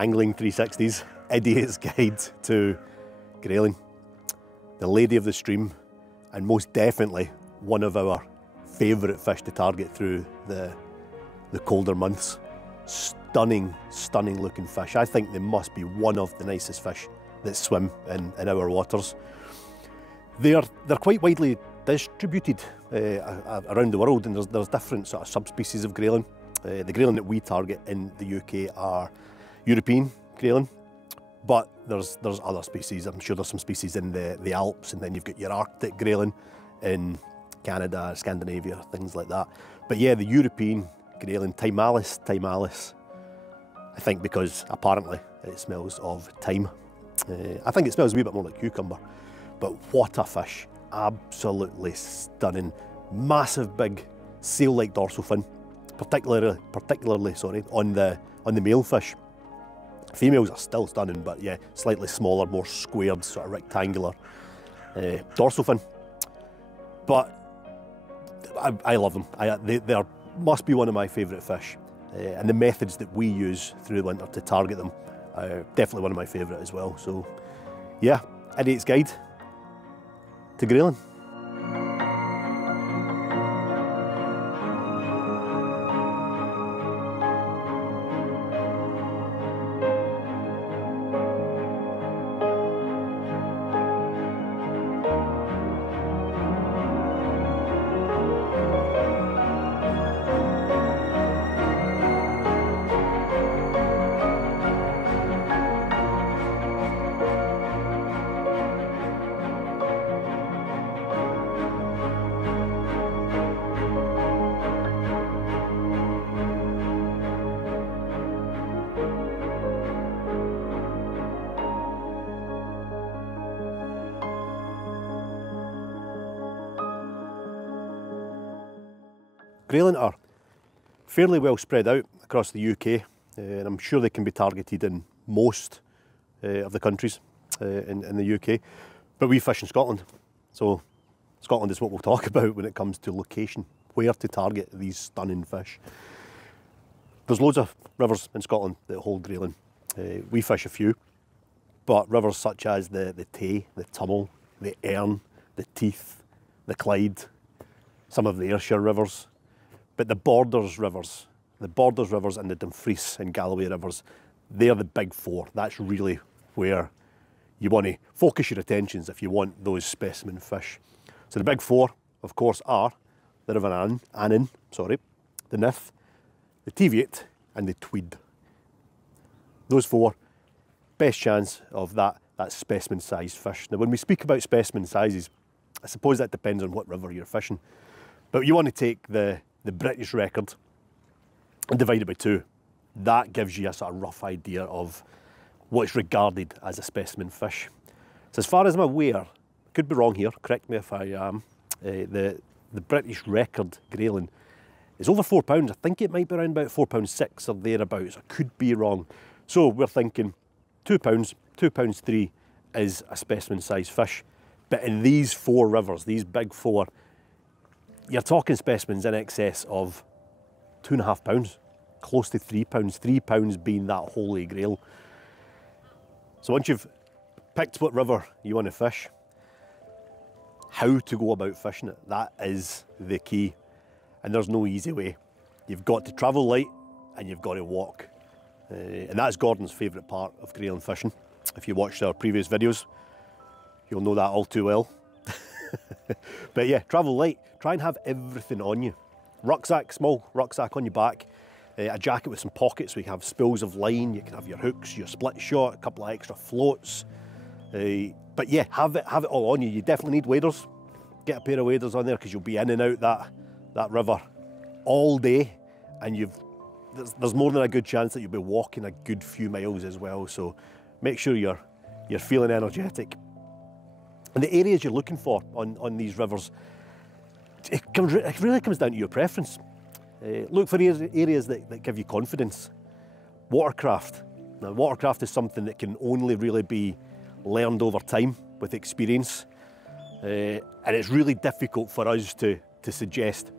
Angling 360's Idiot's Guide to Grayling. The lady of the stream, and most definitely one of our favourite fish to target through the colder months. Stunning, stunning looking fish. I think they must be one of the nicest fish that swim in our waters. They're quite widely distributed around the world, and there's different sort of subspecies of grayling. The grayling that we target in the UK are European grayling, but there's other species. I'm sure there's some species in the Alps, and then you've got your Arctic grayling in Canada, Scandinavia, things like that. But yeah, the European grayling, Timalis, I think because apparently it smells of thyme. I think it smells a wee bit more like cucumber, but what a fish, absolutely stunning. Massive big sail-like dorsal fin, particularly on the male fish. Females are still stunning, but yeah, slightly smaller, more squared, sort of rectangular dorsal fin. But I love them. They must be one of my favourite fish, and the methods that we use through the winter to target them are definitely one of my favourite as well. So yeah, Idiot's Guide to Grayling. Grayling are fairly well spread out across the UK, and I'm sure they can be targeted in most of the countries in the UK, but we fish in Scotland, so Scotland is what we'll talk about when it comes to location, where to target these stunning fish. There's loads of rivers in Scotland that hold grayling. We fish a few, but rivers such as the Tay, the Tummel, the Erne, the Teith, the Clyde, some of the Ayrshire rivers, but the Borders rivers and the Dumfries and Galloway rivers, they're the big four. That's really where you want to focus your attentions if you want those specimen fish. So the big four, of course, are the River Annan, the Nith, the Teviot and the Tweed. Those four, best chance of that specimen sized fish. Now when we speak about specimen sizes, I suppose that depends on what river you're fishing, but you want to take the British record and divide it by 2. That gives you a sort of rough idea of what's regarded as a specimen fish. So as far as I'm aware, could be wrong here, correct me if I am, the British record grayling is over £4. I think it might be around about £4.6 or thereabouts. I could be wrong. So we're thinking £2, £2.3 is a specimen size fish. But in these 4 rivers, these big 4, you're talking specimens in excess of £2.5, close to £3, £3 being that holy grail. So once you've picked what river you want to fish, how to go about fishing it, that is the key. And there's no easy way. You've got to travel light and you've got to walk. And that's Gordon's favourite part of grayling fishing. If you watched our previous videos, you'll know that all too well. But yeah, travel light. Try and have everything on you. Rucksack, small rucksack on your back, a jacket with some pockets so you can have spills of line, you can have your hooks, your split shot, a couple of extra floats. But yeah, have it all on you. You definitely need waders. Get a pair of waders on there because you'll be in and out that river all day, and there's more than a good chance that you'll be walking a good few miles as well. So make sure you're feeling energetic. And the areas you're looking for on these rivers, it really comes down to your preference. Look for areas that give you confidence. Watercraft. Now, watercraft is something that can only really be learned over time with experience. And it's really difficult for us to suggest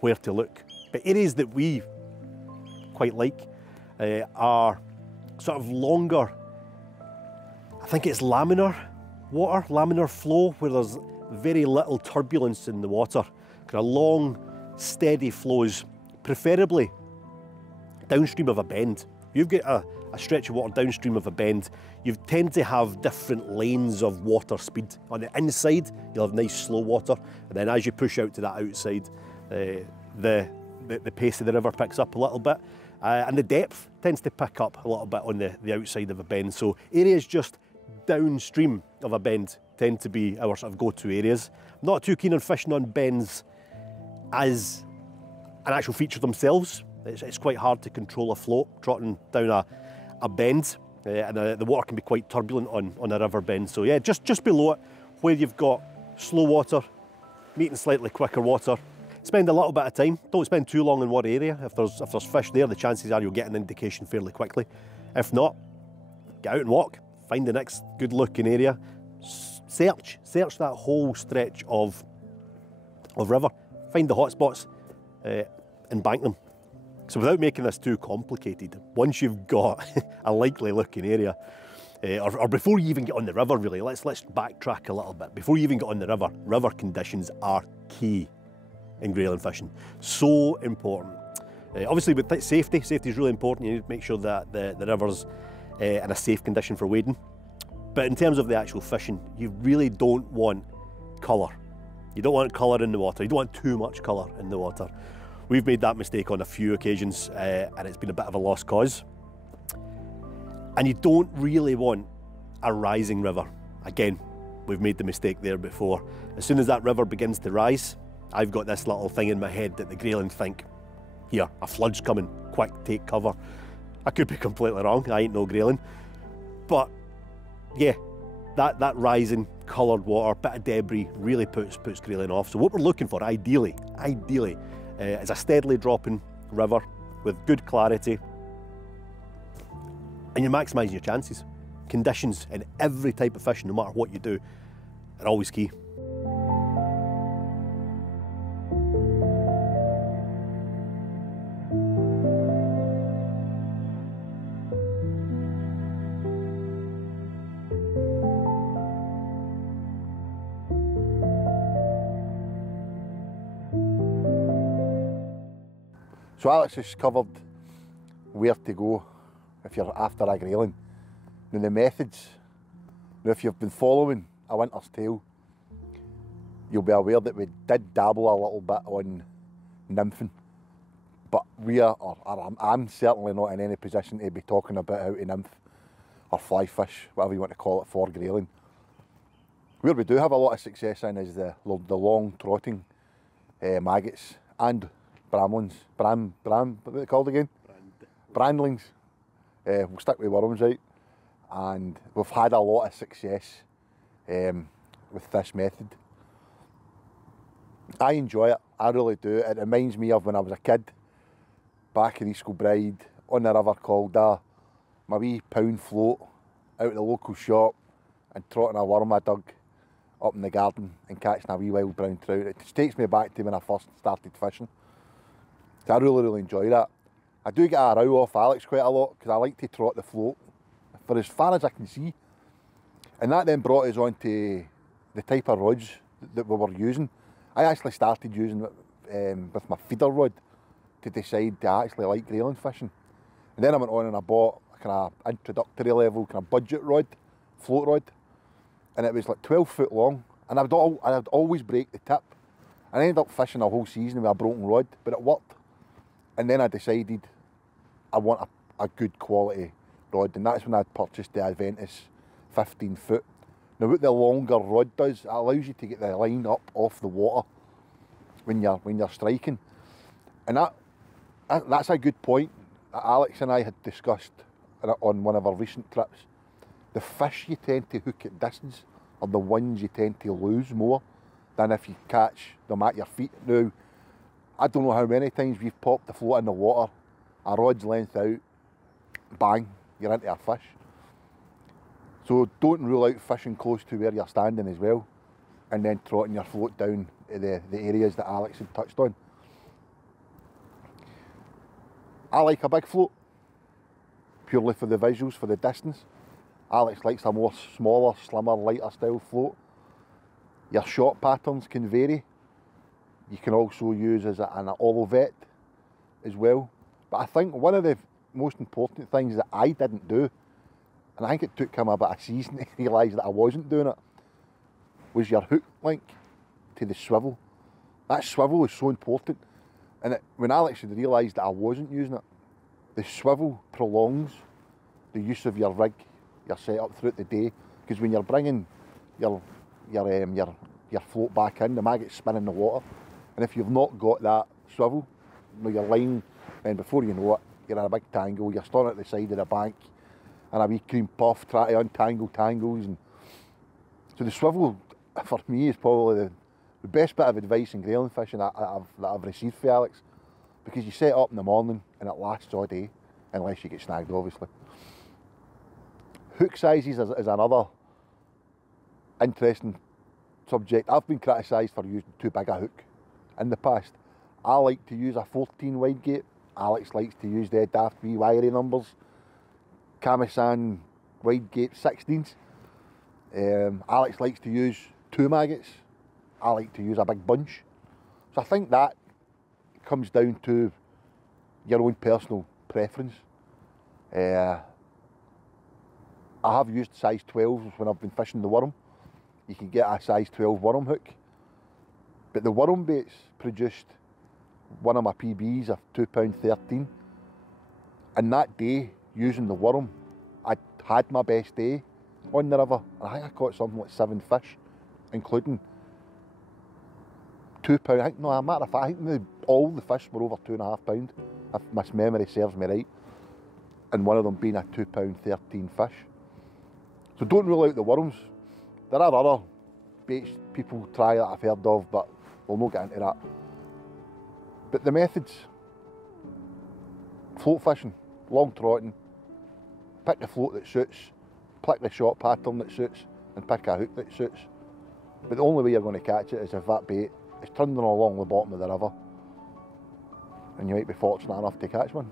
where to look. But areas that we quite like are sort of longer, I think it's laminar water, laminar flow, where there's very little turbulence in the water. Kind of long, steady flows, preferably downstream of a bend. You've got a stretch of water downstream of a bend, you tend to have different lanes of water speed. On the inside, you'll have nice slow water, and then as you push out to that outside, the pace of the river picks up a little bit, and the depth tends to pick up a little bit on the outside of a bend. So areas just downstream of a bend tend to be our sort of go-to areas. I'm not too keen on fishing on bends as an actual feature themselves. It's quite hard to control a float trotting down a bend, and the water can be quite turbulent on a river bend. So yeah, just below it, where you've got slow water meeting slightly quicker water, spend a little bit of time. Don't spend too long in one area. If there's fish there, the chances are you'll get an indication fairly quickly. If not, get out and walk, find the next good looking area, search that whole stretch of river, find the hot spots, and bank them. So without making this too complicated, once you've got a likely looking area, or before you even get on the river really, let's backtrack a little bit. Before you even get on the river conditions are key in grayling fishing. So important. Obviously with safety is really important. You need to make sure that the river's in a safe condition for wading. But in terms of the actual fishing, you really don't want colour. You don't want colour in the water. You don't want too much colour in the water. We've made that mistake on a few occasions, and it's been a bit of a lost cause. And you don't really want a rising river. Again, we've made the mistake there before. As soon as that river begins to rise, I've got this little thing in my head that the Grayling think, here, a flood's coming, quick, take cover. I could be completely wrong, I ain't no Grayling. But yeah, that rising coloured water, bit of debris really puts Grayling off. So what we're looking for, ideally, is a steadily dropping river with good clarity, and you're maximising your chances. Conditions in every type of fishing, no matter what you do, are always key. So Alex has covered where to go if you're after a grayling. Now the methods, now if you've been following A Winter's Tale, you'll be aware that we did dabble a little bit on nymphing, but I'm certainly not in any position to be talking about how to nymph or fly fish, whatever you want to call it, for grayling. Where we do have a lot of success in is the long trotting maggots and bramlings. What are they called again? Brandlings. We'll stick with worms, right? And we've had a lot of success with this method. I enjoy it, I really do. It reminds me of when I was a kid, back in East Kilbride, on the river Calder, my wee pound float out of the local shop and trotting a worm I dug up in the garden and catching a wee wild brown trout. It just takes me back to when I first started fishing. So I really enjoy that. I do get a row off Alex quite a lot because I like to trot the float for as far as I can see. And that then brought us on to the type of rods that we were using. I actually started using it with my feeder rod to decide to actually like grayling fishing. And then I went on and I bought a kind of introductory level, kind of budget rod, float rod. And it was like 12 foot long. And I'd always break the tip. And I ended up fishing a whole season with a broken rod, but it worked. And then I decided I want a good quality rod, and that's when I purchased the Adventus 15 foot. Now what the longer rod does, it allows you to get the line up off the water when you're striking. And that's a good point that Alex and I had discussed on one of our recent trips. The fish you tend to hook at distance are the ones you tend to lose more than if you catch them at your feet. Now, I don't know how many times we've popped the float in the water, a rod's length out, bang, you're into a fish. So don't rule out fishing close to where you're standing as well, and then trotting your float down to the areas that Alex had touched on. I like a big float. purely for the visuals, for the distance. Alex likes a more smaller, slimmer, lighter style float. Your shot patterns can vary. You can also use an olivette as well. But I think one of the most important things that I didn't do, and I think it took him about a season to realise that I wasn't doing it, was your hook link to the swivel. That swivel is so important. And when Alex had realised that I wasn't using it, the swivel prolongs the use of your rig, your setup throughout the day. Because when you're bringing your float back in, the maggot's spinning the water. And if you've not got that swivel, your line, then before you know it, you're in a big tangle, you're standing at the side of the bank, and a wee cream puff trying to untangle tangles. And so the swivel, for me, is probably the best bit of advice in grayling fishing that I've received for Alex, because you set up in the morning and it lasts all day, unless you get snagged, obviously. Hook sizes is another interesting subject. I've been criticised for using too big a hook in the past. I like to use a 14 wide gate. Alex likes to use the daft wee wiry numbers. Kamisan wide gate 16s. Alex likes to use 2 maggots. I like to use a big bunch. So I think that comes down to your own personal preference. I have used size 12s when I've been fishing the worm. You can get a size 12 worm hook. But the worm baits produced one of my PBs of £2.13. And that day, using the worm, I had my best day on the river. And I think I caught something like 7 fish, including £2. I think, no, a matter of fact, I think all the fish were over £2.5, if my memory serves me right. And one of them being a £2.13 fish. So don't rule out the worms. There are other baits people try that I've heard of, but we'll not get into that. But the methods: float fishing, long trotting, pick the float that suits, pick the shot pattern that suits, and pick a hook that suits. But the only way you're going to catch it is if that bait is trundling along the bottom of the river, and you might be fortunate enough to catch one.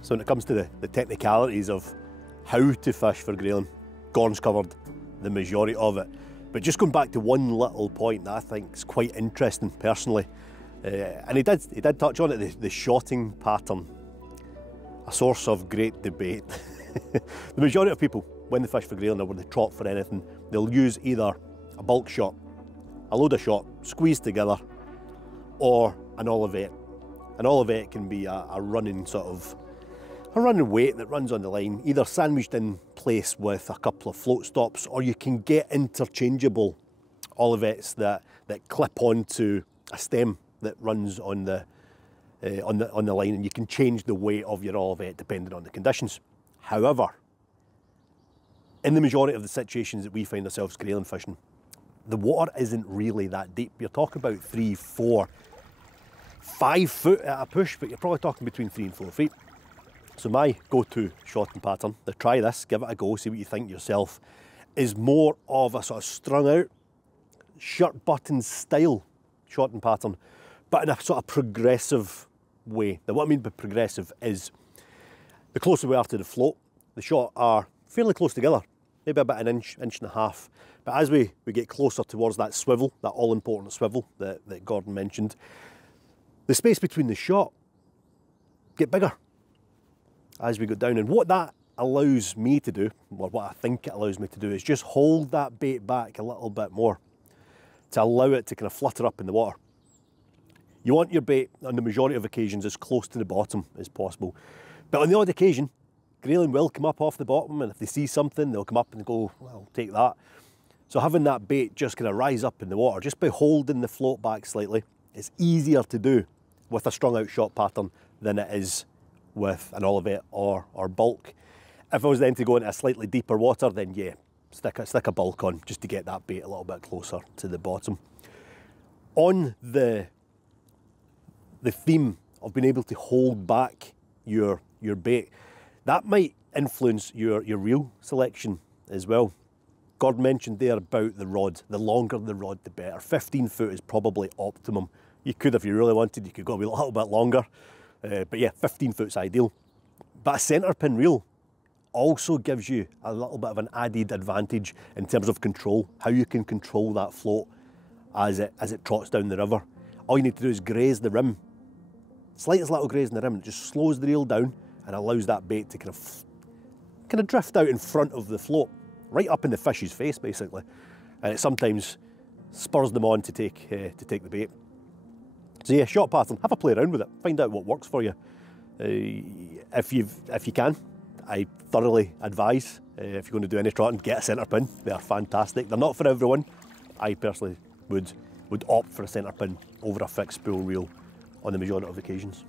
So when it comes to the technicalities of how to fish for grayling, Gordon's covered the majority of it. But just going back to one little point that I think is quite interesting personally, and he did touch on it, the shotting pattern, a source of great debate. The majority of people, when they fish for grayling or when they trot for anything, they'll use either a bulk shot, a load of shot squeezed together, or an olivette. An olivette can be a running weight that runs on the line, either sandwiched in place with a couple of float stops, or you can get interchangeable olivets that clip onto a stem that runs on the line, and you can change the weight of your olivet depending on the conditions. However, in the majority of the situations that we find ourselves grayling fishing, the water isn't really that deep. You're talking about 3, 4, 5 foot at a push, but you're probably talking between 3 and 4 feet. So my go-to shotting pattern, to try this, give it a go, see what you think yourself, is more of a sort of strung out, shirt button style shotting pattern, but in a sort of progressive way. Now what I mean by progressive is the closer we are to the float, the shot are fairly close together, maybe about an inch, inch and a half. But as we get closer towards that swivel, that all-important swivel that Gordon mentioned, the space between the shot get bigger as we go down. And what that allows me to do, or what I think it allows me to do, is just hold that bait back a little bit more to allow it to kind of flutter up in the water. You want your bait, on the majority of occasions, as close to the bottom as possible. But on the odd occasion, grayling will come up off the bottom, and if they see something, they'll come up and go, well, I'll take that. So having that bait just kind of rise up in the water, just by holding the float back slightly, it's easier to do with a strung out shot pattern than it is with an olivet or bulk. If I was then to go into a slightly deeper water, then yeah, stick a bulk on just to get that bait a little bit closer to the bottom. On the theme of being able to hold back your bait, that might influence your reel selection as well. Gordon mentioned there about the rod. The longer the rod, the better. 15 foot is probably optimum. You could, if you really wanted, you could go a little bit longer. But yeah, 15 foot's ideal. But a centre pin reel also gives you a little bit of an added advantage in terms of control, how you can control that float as it trots down the river. All you need to do is graze the rim. Slightest little graze in the rim, it just slows the reel down and allows that bait to kind of drift out in front of the float, right up in the fish's face basically. And it sometimes spurs them on to take the bait. So yeah, shot pattern, have a play around with it, find out what works for you. If you can, I thoroughly advise, if you're going to do any trotting, get a centre pin. They are fantastic. They're not for everyone. I personally would opt for a centre pin over a fixed spool reel on the majority of occasions.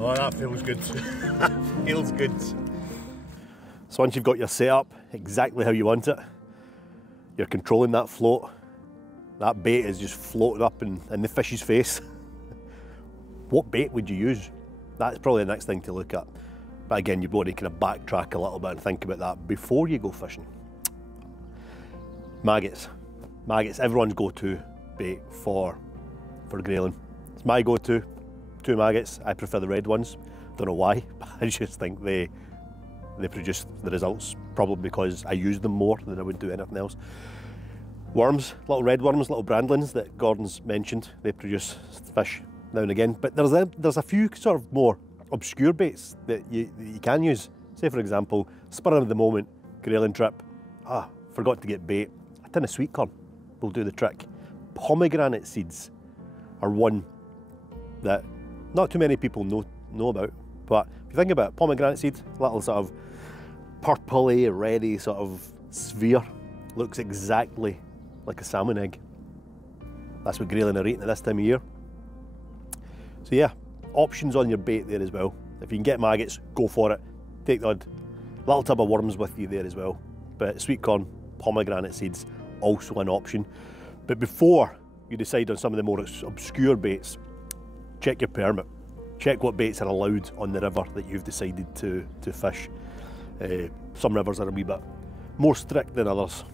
Oh, that feels good. That feels good. So once you've got your setup exactly how you want it, you're controlling that float, that bait is just floating up in the fish's face. What bait would you use? That's probably the next thing to look at. But again, you'd want to kind of backtrack a little bit and think about that before you go fishing. Maggots. Maggots, everyone's go-to bait for grayling. It's my go-to. 2 maggots. I prefer the red ones. Don't know why, but I just think they produce the results, probably because I use them more than I would do anything else. Worms, little red worms, little brandlings that Gordon's mentioned, they produce fish now and again. But there's a few sort of more obscure baits that you can use. Say for example, spur of the moment, grayling trip. Forgot to get bait. A tin of sweet corn will do the trick. Pomegranate seeds are one that not too many people know about. But if you think about it, pomegranate seed, little sort of purpley, reddy sort of sphere, looks exactly like a salmon egg. That's what grayling are eating at this time of year. So yeah, options on your bait there as well. If you can get maggots, go for it. Take the odd little tub of worms with you there as well. But sweet corn, pomegranate seeds, also an option. But before you decide on some of the more obscure baits, check your permit. Check what baits are allowed on the river that you've decided to fish. Some rivers are a wee bit more strict than others.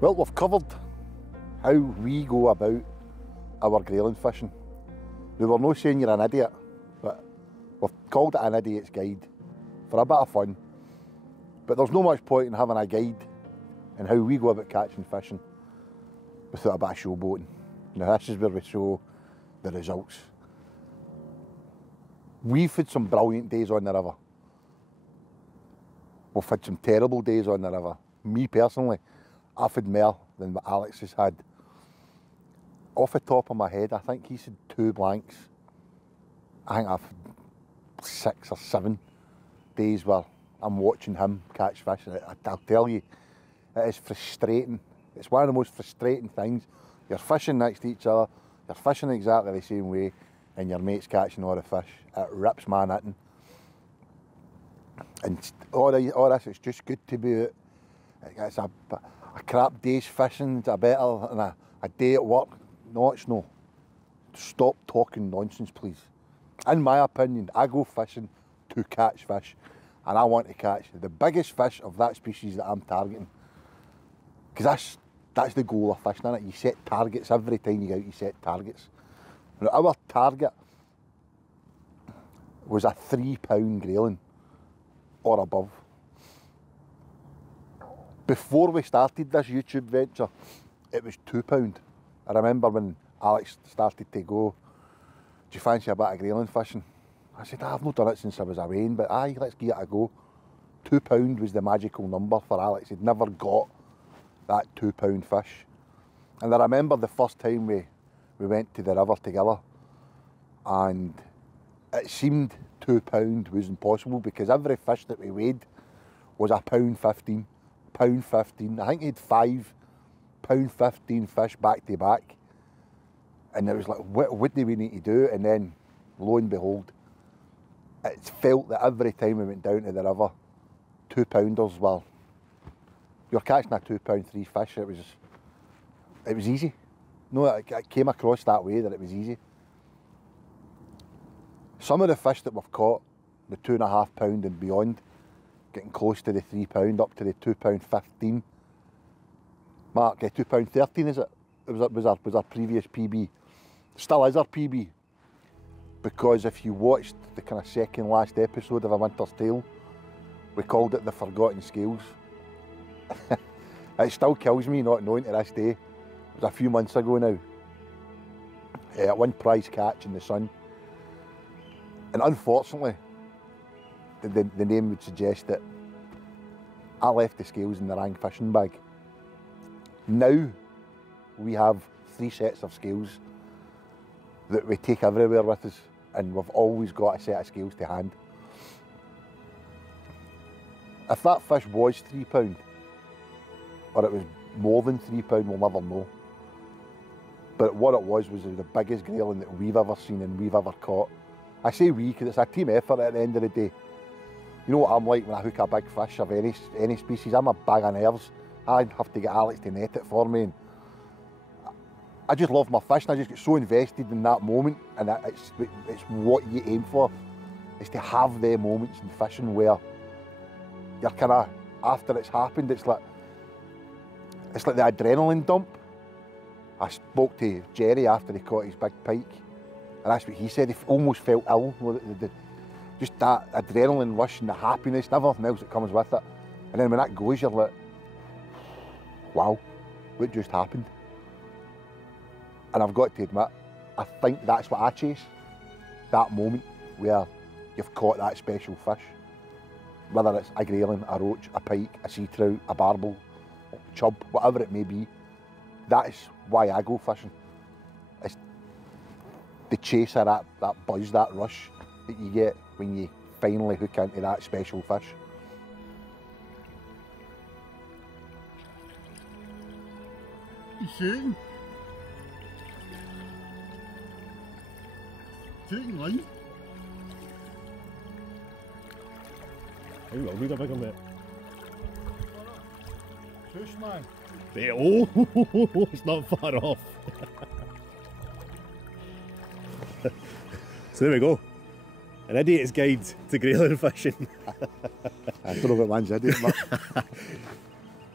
Well, we've covered how we go about our grayling fishing. We were not saying you're an idiot, but we've called it an idiot's guide for a bit of fun. But there's no much point in having a guide in how we go about catching fishing without a bit of showboating. Now this is where we show the results. We've had some brilliant days on the river. We've had some terrible days on the river. Me personally, I've had more than what Alex has had. Off the top of my head, I think he's had 2 blanks. I think I've had 6 or 7 days where I'm watching him catch fish. And I'll tell you, it is frustrating. It's one of the most frustrating things. You're fishing next to each other, you're fishing exactly the same way, and your mate's catching all the fish. It rips my knitting. And all this, it's just good to be out. It's a crap day's fishing, it's a better than a day at work. No, it's no. Stop talking nonsense, please. In my opinion, I go fishing to catch fish, and I want to catch the biggest fish of that species that I'm targeting. Because that's the goal of fishing, isn't it? You set targets every time you go out, you set targets. Now, our target was a 3 pound grayling or above. Before we started this YouTube venture, it was 2 pound. I remember when Alex started to go, do you fancy a bit of grayling fishing? I said, I've not done it since I was away, but aye, let's give it a go. 2 pound was the magical number for Alex. He'd never got that 2 pound fish. And I remember the first time we went to the river together, and it seemed 2 pound was impossible because every fish that we weighed was £1.15, £1.15. I think he had 5 £1.15 fish back to back. And it was like, what do we need to do? And then, lo and behold, it's felt that every time we went down to the river, 2 pounders were, you're catching a £2.3 fish. It was easy. No, it came across that way, that it was easy. Some of the fish that we've caught, the £2.5 and beyond, getting close to the £3, up to the £2.15. Mark, £2.13 is it? It was our previous PB. Still is our PB. Because if you watched the kind of second last episode of A Winter's Tale, we called it the Forgotten Scales. It still kills me not knowing to this day. It was a few months ago now. One prize catch in the sun. And unfortunately, the name would suggest that I left the scales in the wrong fishing bag. Now we have 3 sets of scales that we take everywhere with us, and we've always got a set of scales to hand. If that fish was £3, or it was more than £3, we'll never know. But what it was the biggest grayling that we've ever seen and we've ever caught. I say we because it's a team effort at the end of the day. You know what I'm like when I hook a big fish of any species? I'm a bag of nerves. I have to get Alex to net it for me. And I just love my fish, and I just get so invested in that moment, and it's what you aim for, is to have them moments in fishing where you're kind of, after it's happened, it's like the adrenaline dump. I spoke to Jerry after he caught his big pike, and that's what he said. He almost felt ill. Just that adrenaline rush and the happiness and everything else that comes with it. And then when that goes, you're like, wow, what just happened? And I've got to admit, I think that's what I chase. That moment where you've caught that special fish. Whether it's a grayling, a roach, a pike, a sea trout, a barbel, a chub, whatever it may be. That is why I go fishing. It's the chase of that buzz, that rush that you get when you finally hook into that special fish. You shooting? Shooting line? Hey, well, read a big on that. Push, man. Oh, it's not far off. So there we go. An idiot's guide to grayling fishing. I don't know what one's idiot, but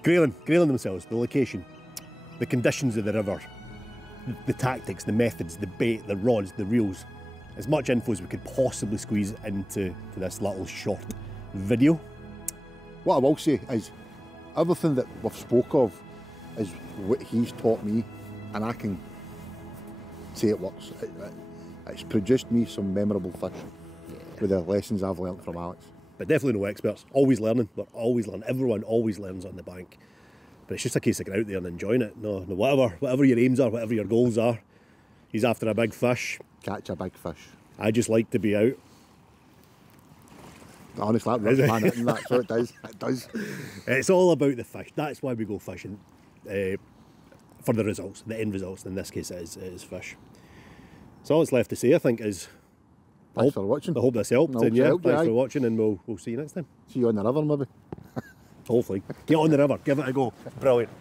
Grayling themselves, the location, the conditions of the river, the tactics, the methods, the bait, the rods, the reels. As much info as we could possibly squeeze into this little short video. what I will say is everything that we've spoke of is what he's taught me, and I can say it works. It's produced me some memorable fish. with the lessons I've learnt from Alex. But definitely no experts. Always learning. We're always learning. Everyone always learns on the bank. But it's just a case of getting out there and enjoying it. No, whatever your aims are, whatever your goals are. He's after a big fish. Catch a big fish. I just like to be out. Honestly, that rips my knitting, that, so it does. It does. It's all about the fish. That's why we go fishing. For the results, the end results. In this case, it is fish. So all that's left to say, I think, is Thanks for watching. I hope this helped. And yeah, thanks for watching, and we'll see you next time. See you on the river, maybe. Hopefully. Get on the river, give it a go. Brilliant.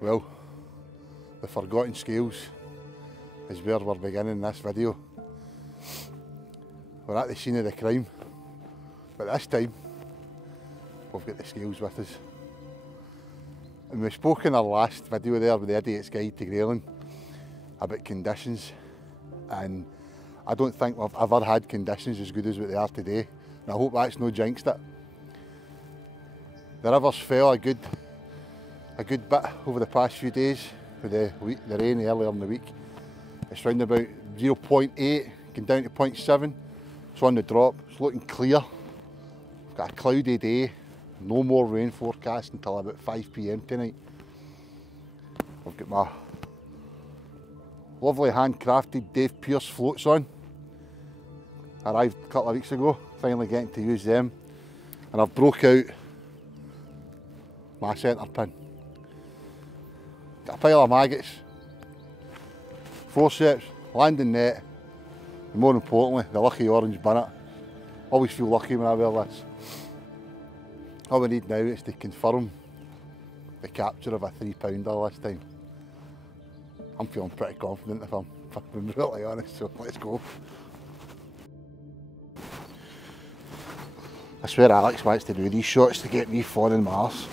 Well, the forgotten scales is where we're beginning this video. We're at the scene of the crime, but this time we've got the scales with us. And we spoke in our last video there with the Idiot's Guide to Grayling about conditions, and I don't think we've ever had conditions as good as what they are today, and I hope that's no jinxed it. The rivers fell a good bit over the past few days with the rain earlier in the week. It's round about 0.8, going down to 0.7. It's on the drop, it's looking clear. We've got a cloudy day, no more rain forecast until about 5 PM tonight. I've got my lovely handcrafted Dave Pearce floats on. Arrived a couple of weeks ago, finally getting to use them. And I've broke out my centre pin. Got a pile of maggots, forceps, landing net, and more importantly, the lucky orange bonnet. Always feel lucky when I wear this. All we need now is to confirm the capture of a 3-pounder this time. I'm feeling pretty confident if I'm being really honest, so let's go. I swear Alex wants to do these shots to get me falling my arse.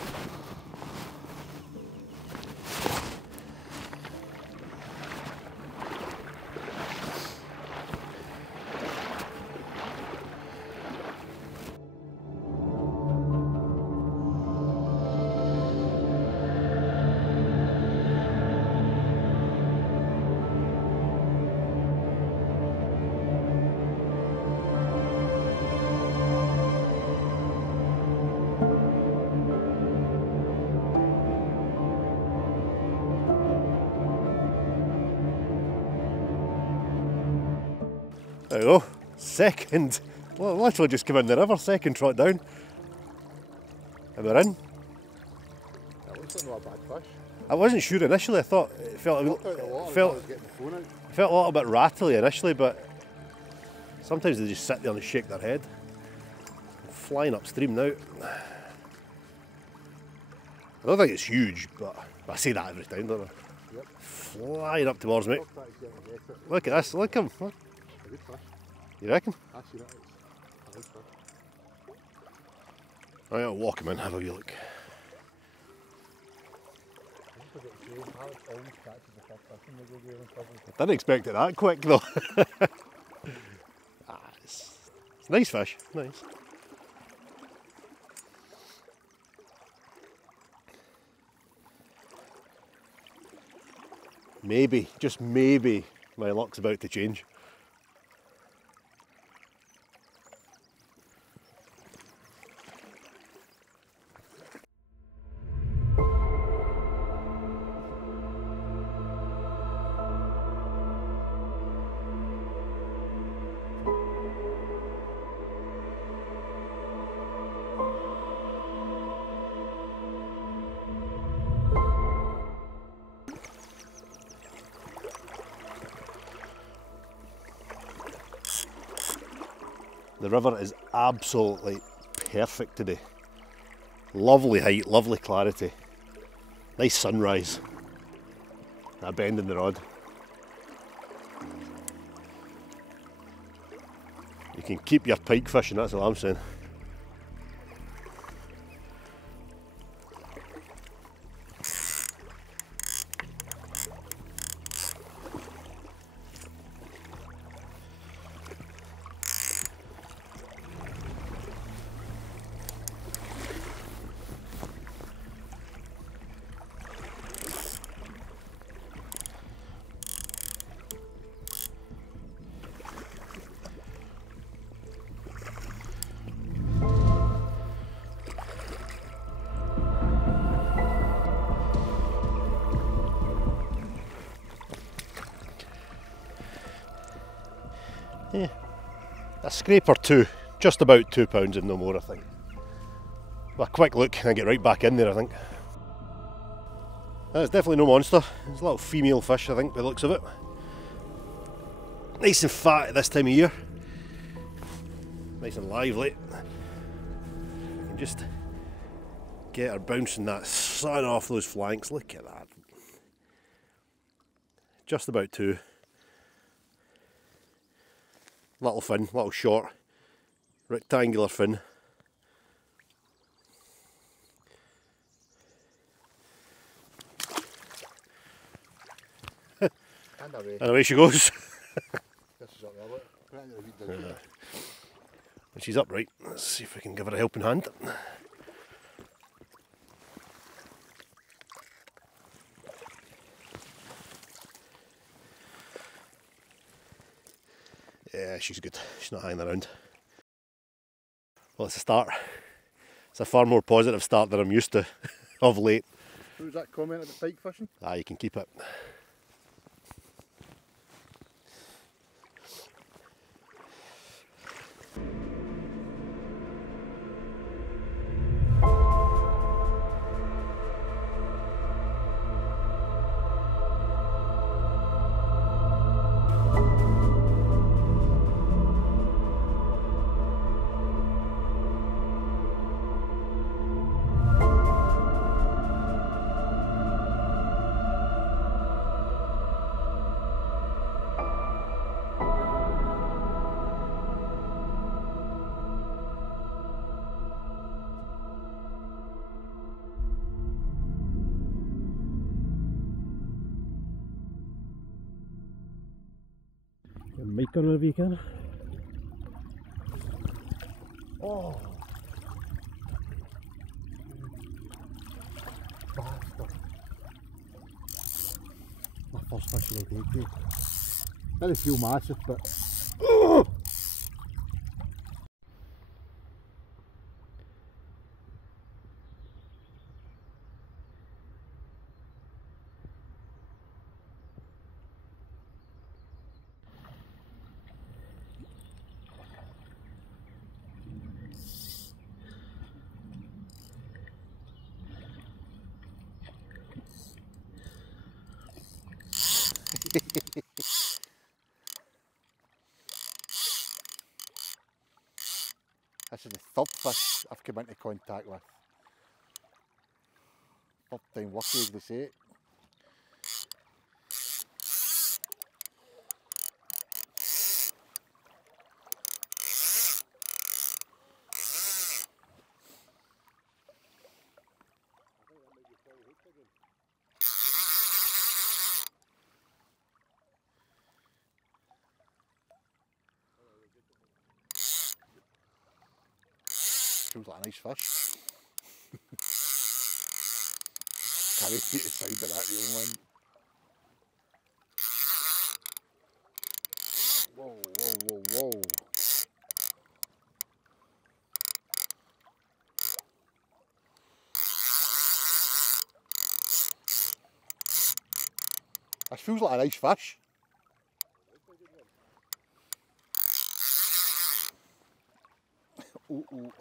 There we go, second, well, literally just came in the river, second trot down. And we're in. That looks like not a bad fish. I wasn't sure initially, I thought it felt a little bit rattly initially, but sometimes they just sit there and shake their head. flying upstream now. I don't think it's huge, but I say that every time, don't I? Yep. Flying up towards me. I'll try to get it, get it. Look at this, look at him. Look. A good fish. You reckon? I see that. It's a nice fish. I'll walk him in, have a wee look. I didn't expect it that quick though. It's a nice fish, nice. Maybe, just maybe, my luck's about to change. The river is absolutely perfect today. Lovely height, lovely clarity. Nice sunrise. That bend in the rod. You can keep your pike fishing, that's all I'm saying. Yeah, a scrape or two, just about £2 and no more I think. A quick look and I get right back in there I think. That's definitely no monster, it's a little female fish I think by the looks of it. Nice and fat at this time of year. Nice and lively. You can just get her bouncing that sun off those flanks, look at that. Just about two. Little fin, little short, rectangular fin. And away she goes. This is up there, look. Put it in the weed down there. And she's upright. Let's see if we can give her a helping hand. Yeah, she's good. She's not hanging around. Well, it's a start. It's a far more positive start than I'm used to of late. Who's that comment about pike fishing? Ah, you can keep it. Get a mic on whenever you can. Oh! Bastard. My first fish of the day too. Didn't feel massive, but... Oh! This is the third fish I've come into contact with. Third time lucky, as they say. Feels like a nice fish. Carry feet aside of that real one. Whoa, whoa, whoa, whoa. This feels like a nice fish. Ooh, ooh.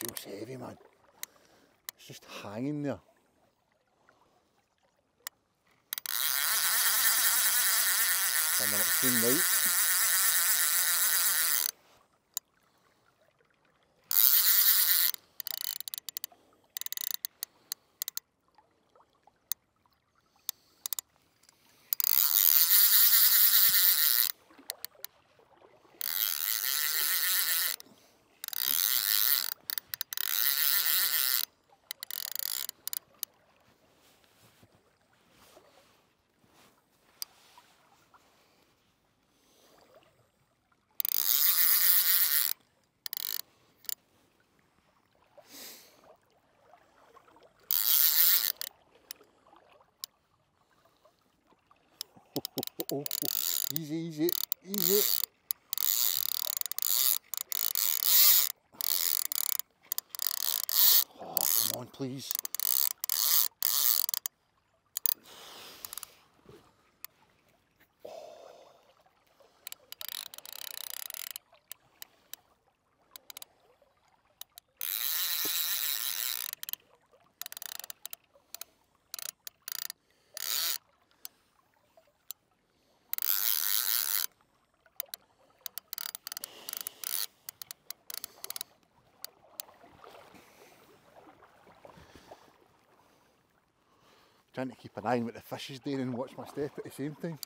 Feels heavy, man. It's just hanging there. And then it's soon light. Oh, easy, easy, easy. Oh, come on, please. Trying to keep an eye on what the fish is doing and watch my step at the same time.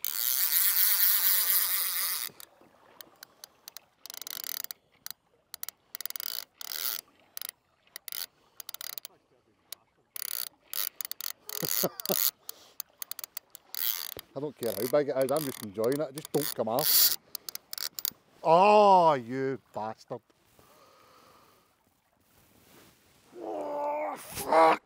I don't care how big it is, I'm just enjoying it, just don't come off. Oh, you bastard. Oh, fuck.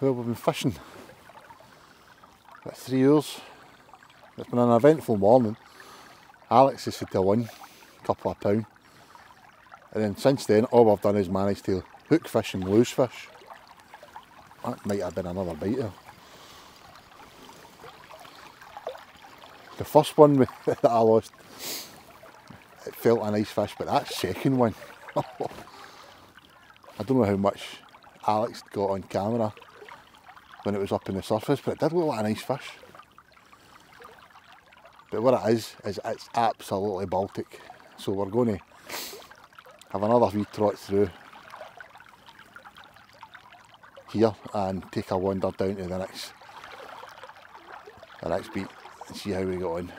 Well, we've been fishing about 3 hours. It's been an eventful morning. Alex has had to win a couple of pound. And then since then, all we've done is managed to hook fish and lose fish. That might have been another biter. The first one that I lost, it felt a nice fish, but that second one, I don't know how much Alex got on camera when it was up in the surface, but it did look like a nice fish. But what it is it's absolutely Baltic. So we're going to have another wee trot through here and take a wander down to the next beat and see how we get on.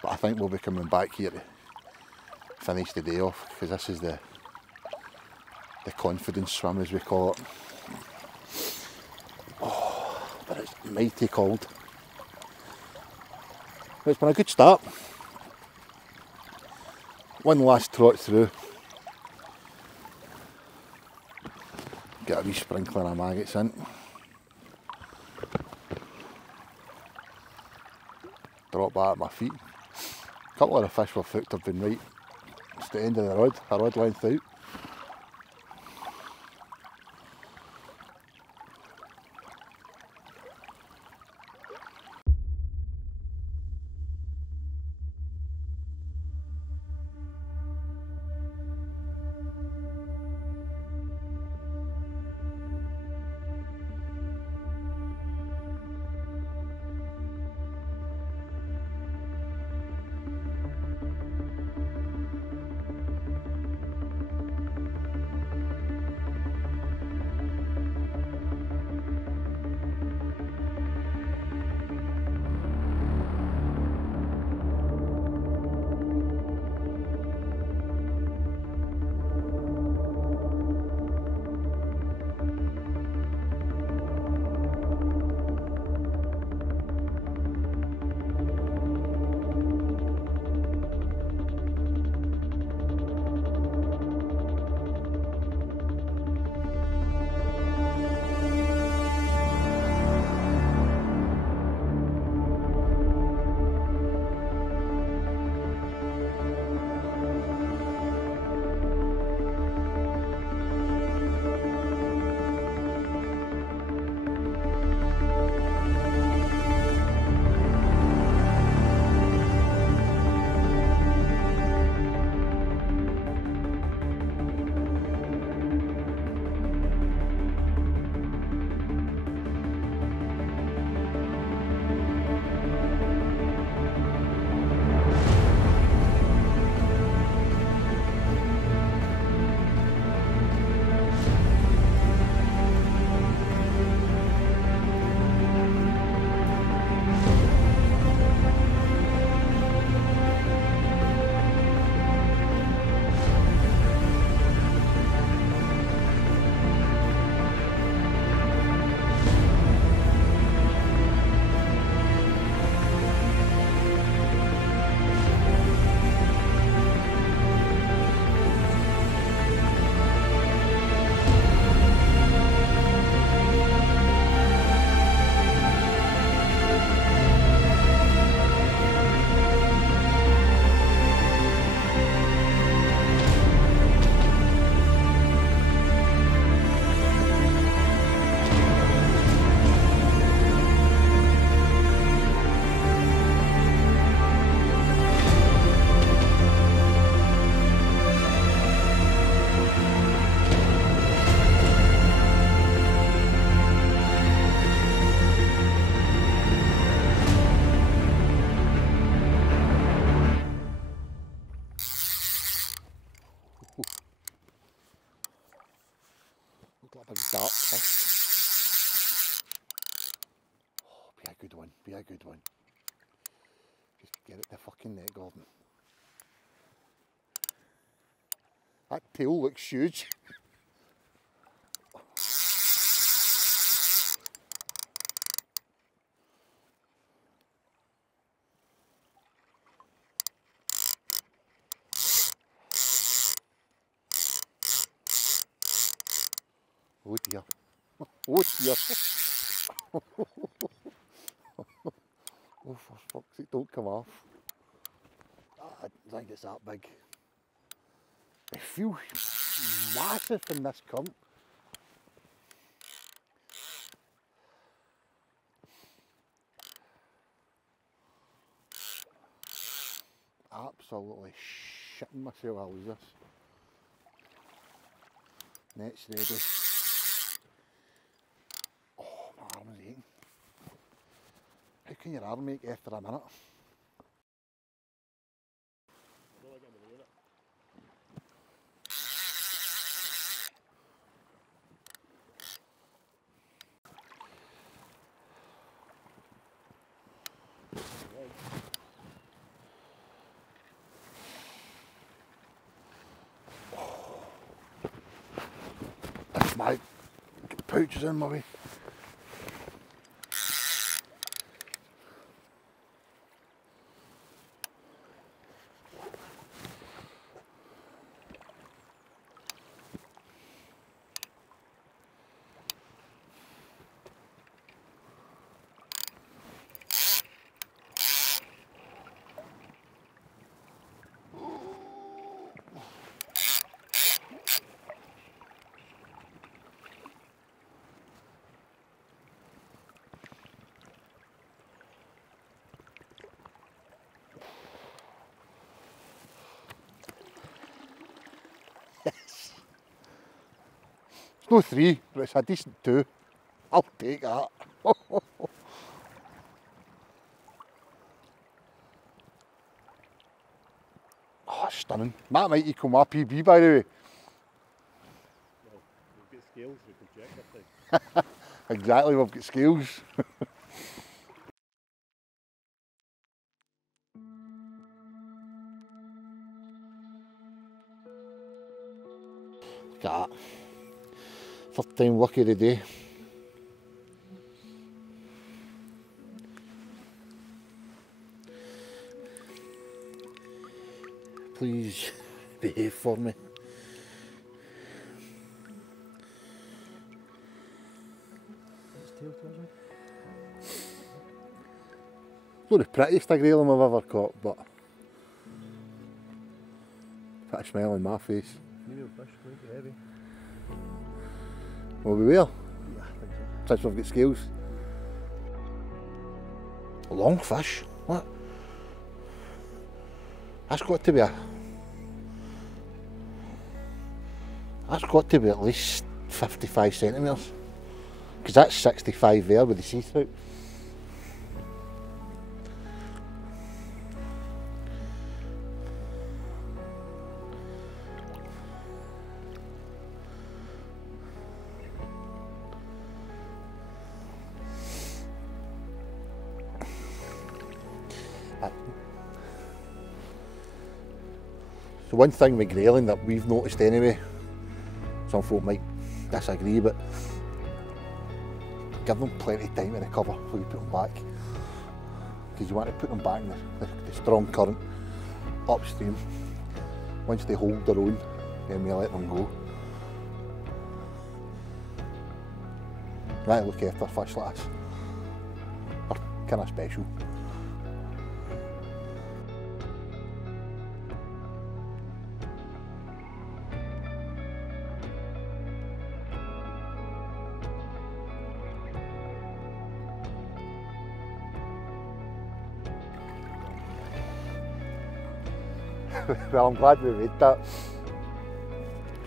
But I think we'll be coming back here to finish the day off, because this is the confidence swim, as we call it. Oh, but it's mighty cold. But it's been a good start. One last trot through. Get a wee sprinkling of maggots in. up that at my feet. A couple of the fish we've hooked have been right. It's the end of the rod length out. Look like a big dark fish. Oh, be a good one, be a good one. Just get it the fucking net, Gordon. That tail looks huge. Oh dear. Oh dear. Oh, for fuck's sake, don't come off. I don't think it's that big. It feels massive in this cunt. Absolutely shitting myself, I'll lose this. Net's ready. Oh, my arm is aching. How can your arm ache after a minute? My pouch is in my way. no 3, but it's a decent 2. I'll take that. Oh, stunning. That might equal my PB, by the way. Well, we've got scales, we can check that thing. Exactly, we've got scales. Look at that. Third time lucky of the day. Please behave for me. Not the prettiest of Grayling I've ever caught, but put a smile on my face. Medium fish, quite heavy. Will we will? Yeah, I think so. Since we've got scales. A long fish? What? That's got to be at least 55 centimetres. Because that's 65 there with the see-through. So one thing with Grayling that we've noticed anyway, some folk might disagree, but give them plenty of time to recover before you put them back. Because you want to put them back in the strong current upstream. Once they hold their own, then we let them go. Right, look after fish like this. They're kind of special. Well, I'm glad we weighed that.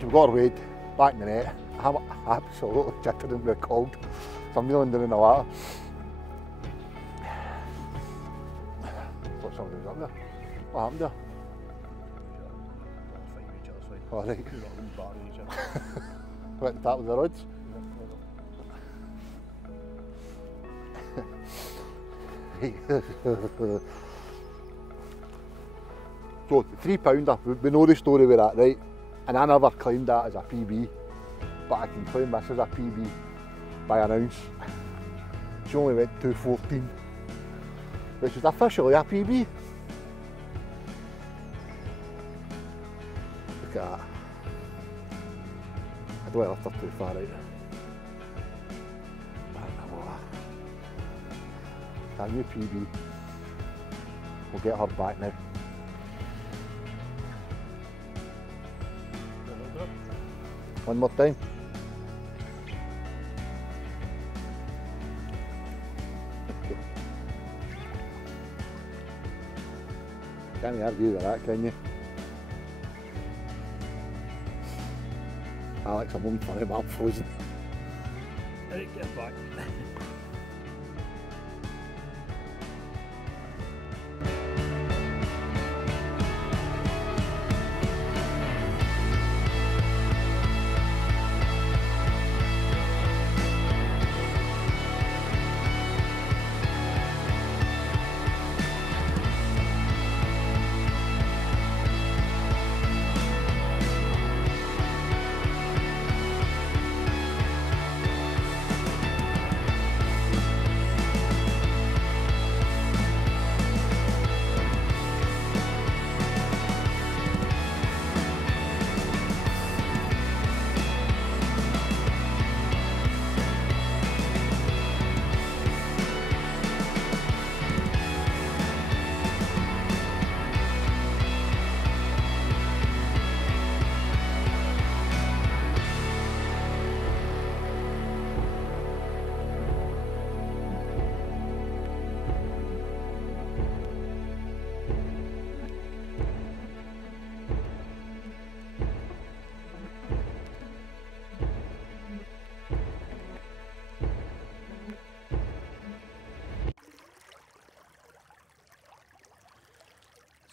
We've got our weighed back in the net. I'm absolutely jittering with cold, so I'm kneeling down in the water. Thought somebody was up there. What happened there? Alright. Went that with the rods. So, the £3, we know the story with that, right? And I never claimed that as a PB, but I can claim this as a PB by an ounce. She only went 214, which is officially a PB. Look at that. I don't want to lift her too far out. Back in the water. A new PB. We'll get her back now. One more time. Can't argue with that, can you? Alex, I'm on funny, but I'm frozen. Right, get back.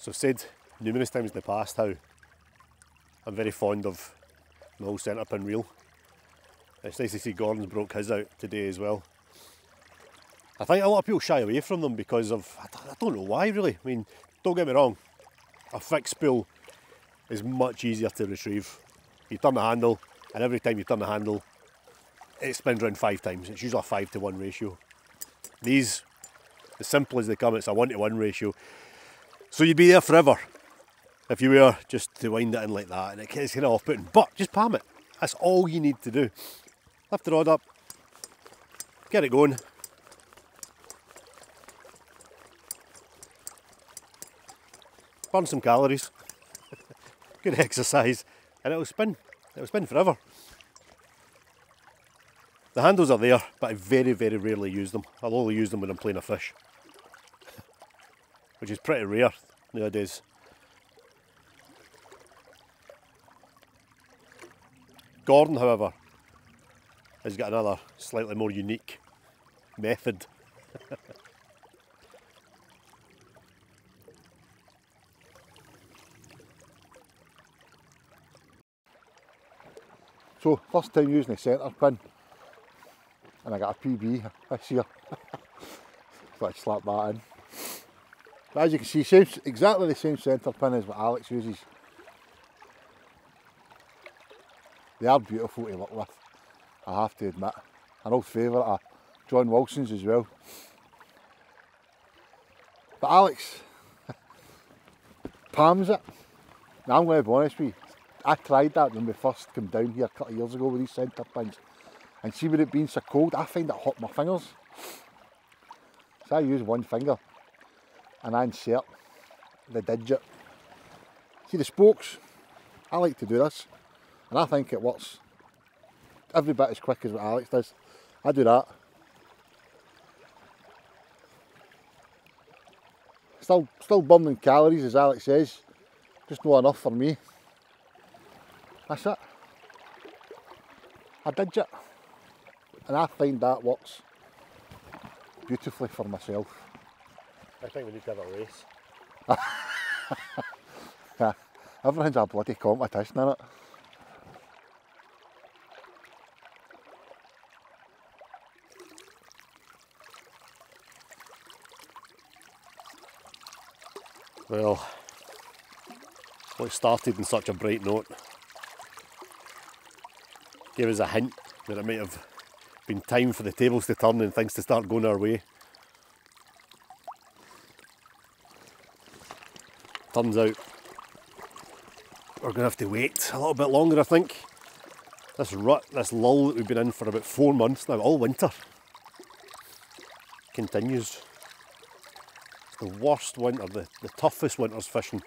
So I've said numerous times in the past how I'm very fond of the whole centre pin reel. It's nice to see Gordon's broke his out today as well. I think a lot of people shy away from them because of, I don't know why really. I mean, don't get me wrong, a fixed spool is much easier to retrieve. You turn the handle, and every time you turn the handle, it spins around 5 times. It's usually a 5-to-1 ratio. These, as simple as they come, it's a 1-to-1 ratio. So you'd be there forever if you were just to wind it in like that, and it's kind of off-putting. But just palm it. That's all you need to do. Lift the rod up, get it going. Burn some calories. Good exercise, and it'll spin. It'll spin forever. The handles are there, but I very, very rarely use them. I'll only use them when I'm playing a fish, which is pretty rare nowadays. Gordon, however, has got another slightly more unique method. So, first time using the centre pin, and I got a PB this year. So I'd slap that in. But as you can see, exactly the same centre pin as what Alex uses. They are beautiful to look with, I have to admit. An old favourite of John Wilson's as well. But Alex palms it. Now I'm going to be honest with you, I tried that when we first came down here a couple of years ago with these centre pins, and see with it being so cold, I find it hot my fingers. So I use one finger and I insert the digit. See the spokes? I like to do this, and I think it works every bit as quick as what Alex does. I do that. Still burning calories, as Alex says, just not enough for me. That's it. A digit. And I find that works beautifully for myself. I think we need to have a race. Yeah, everything's a bloody competition, isn't it? Well, what started in such a bright note gave us a hint that it might have been time for the tables to turn and things to start going our way. Turns out we're going to have to wait a little bit longer, I think. This rut, this lull that we've been in for about 4 months now, all winter, continues. The worst winter, the toughest winter's fishing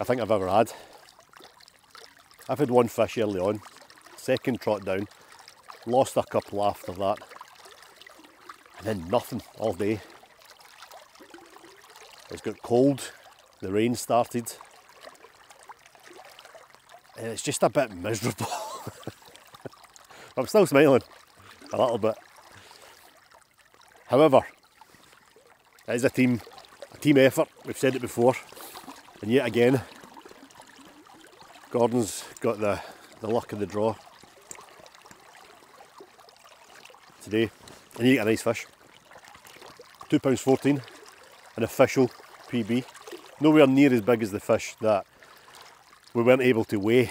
I think I've ever had. I've had one fish early on, second trot down, lost a couple after that, and then nothing all day. It's got cold, the rain started, and it's just a bit miserable. I'm still smiling, a little bit. However, it is a team effort, we've said it before, and yet again, Gordon's got the luck of the draw today, and you get a nice fish. £2.14, an official PB. Nowhere near as big as the fish that we weren't able to weigh.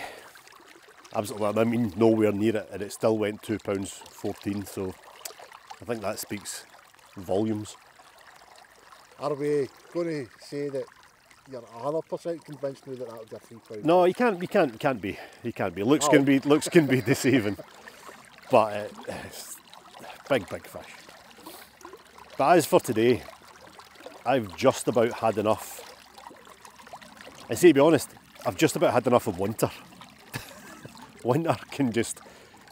Absolutely, I mean nowhere near it, and it still went £2.14, so I think that speaks volumes. Are we going to say that you're 100% convinced now that that'll be a £3? No, you can't be. Looks can be deceiving, but it's big fish. But as for today, I've just about had enough. And see, to be honest, I've just about had enough of winter. Winter can just...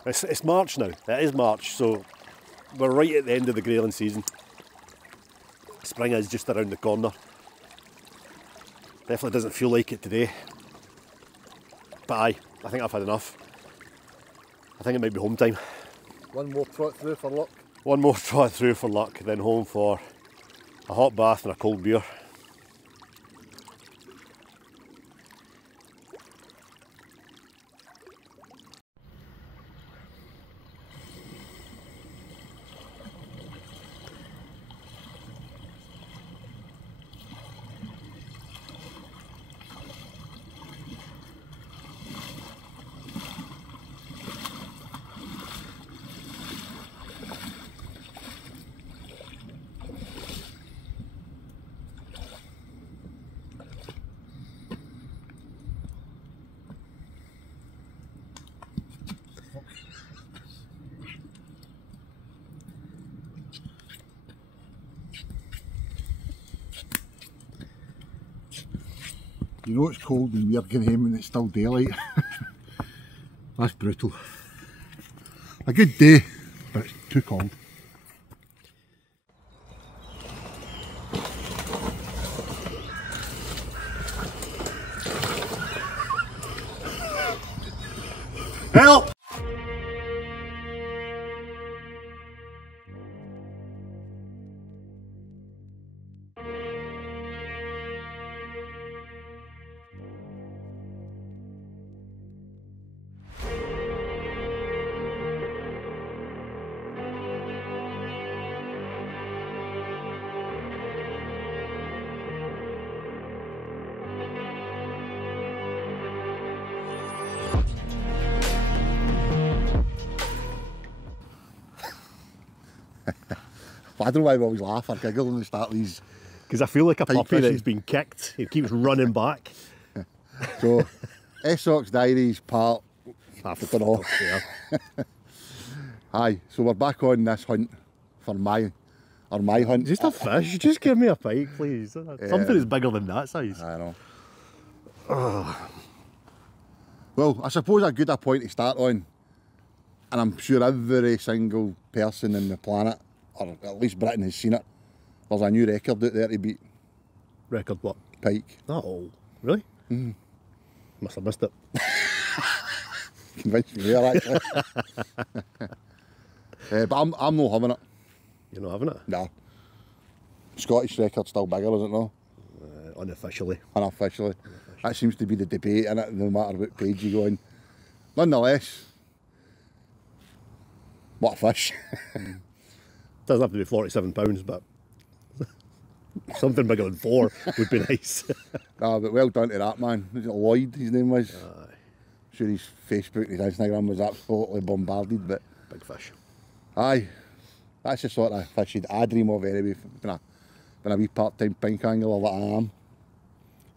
It's March now. It is March, so we're right at the end of the Grayling season. Spring is just around the corner. Definitely doesn't feel like it today. But I think I've had enough. I think it might be home time. One more trot through for luck. One more trot through for luck, then home for a hot bath and a cold beer. You know it's cold and we're going home and it's still daylight. That's brutal. A good day, but it's too cold. Help! I don't know why we always laugh or giggle when we start these. Because I feel like a Pike puppy fishing. that's been kicked. It keeps running back. So, Esox Diaries part, I don't know. Aye, so we're back on this hunt for my hunt. Just a fish. Just give me a pike, please. Something that's bigger than that size. I know. Well, I suppose a good point to start on, and I'm sure every single person in the planet, or at least Britain, has seen it. There's a new record out there to beat. Record what? Pike. Oh, really? Mm. Must have missed it. Convinced me there, actually. But I'm not having it. You're not having it? No. Scottish record's still bigger, is it not? Unofficially. Unofficially. That seems to be the debate in it, no matter what page you go on. Nonetheless, what a fish. Doesn't have to be £47, but something bigger than 4 would be nice. No, but well done to that man. Was it Lloyd, his name was? Aye. I'm sure his Facebook and his Instagram was absolutely bombarded, but Big fish. aye, that's the sort of fish I dream of anyway, when a wee part-time pink angler like I am.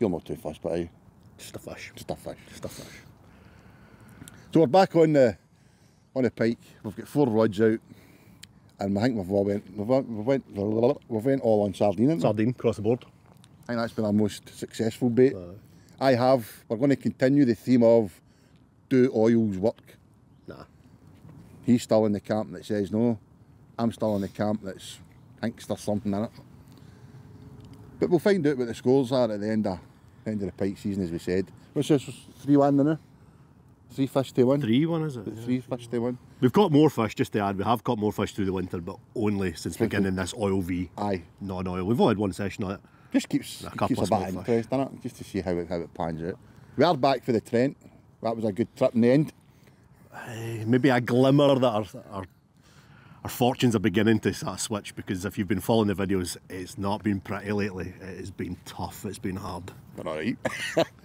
You're not too fussed, but aye. Just a fish. Just a fish. Just a fish. So we're back on the pike. We've got 4 rods out, and I think we've went all on sardine. Haven't we? Sardine, across the board. I think that's been our most successful bait. We're going to continue the theme of do oils work. Nah. He's still in the camp that says no. I'm still in the camp that thinks there's something in it. But we'll find out what the scores are at the end of the pike season, as we said. What's this? 3-1 now? 3 fish to 1? 3-1, is it? 3 fish to 1. We've got more fish, just to add. We have caught more fish through the winter, but only since beginning this oil V. Aye. Non-oil. We've only had one session on it. Just keeps a couple bit of of small interest in it, just to see how it pans out. We are back for the Trent. That was a good trip in the end. Maybe a glimmer that our fortunes are beginning to sort of switch, because if you've been following the videos, it's not been pretty lately. It has been tough. It's been hard. But alright.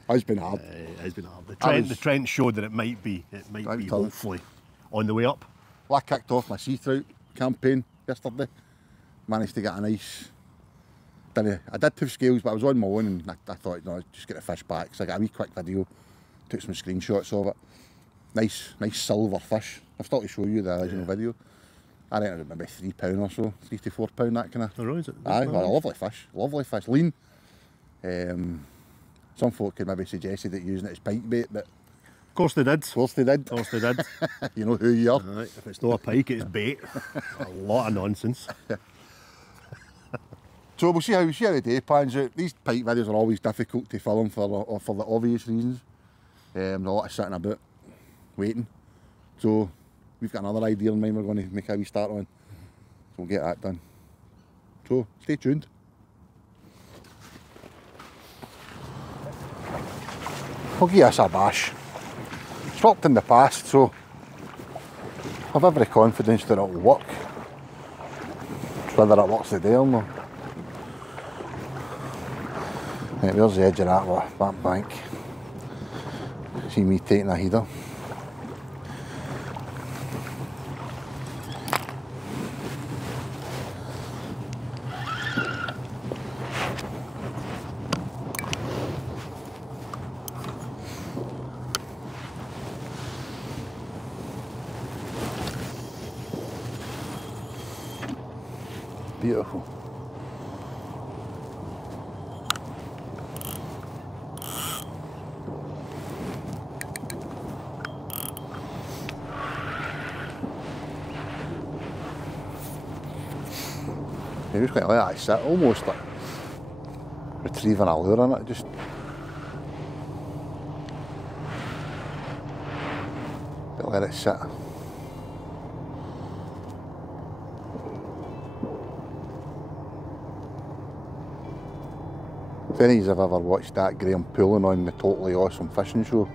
It's been hard. It has been hard. The Trent showed that it might be hopefully on the way up. Well, I kicked off my sea trout campaign yesterday. Managed to get a nice. I did 2 scales, but I was on my own, and I thought, no, just get the fish back. So I got a wee quick video, took some screenshots of it. Nice silver fish. I've still to show you the original video. I reckon it was maybe £3 or so, £3 to £4, that kind of. Oh, is it? Aye, well, a lovely fish, lean. Some folk could maybe suggested that using it as pike bait, but Of course they did. of course they did. Of course they did. You know who you are. Right, if it's not a pike, it's bait. A lot of nonsense. So we'll see how the day pans out. These pike videos are always difficult to film for the obvious reasons. There's a lot of sitting about, waiting. So we've got another idea in mind we're going to make a wee start on. So we'll get that done. So stay tuned. I'll give this a bash. It's worked in the past, so I've every confidence that it'll work. It's whether it works today or not. Right, there's the edge of that bank. See me taking a header. Beautiful. You just kind of let that sit, almost like retrieving a lure in it, just. Let it sit. If any of you have ever watched that Graham pulling on the Totally Awesome Fishing Show,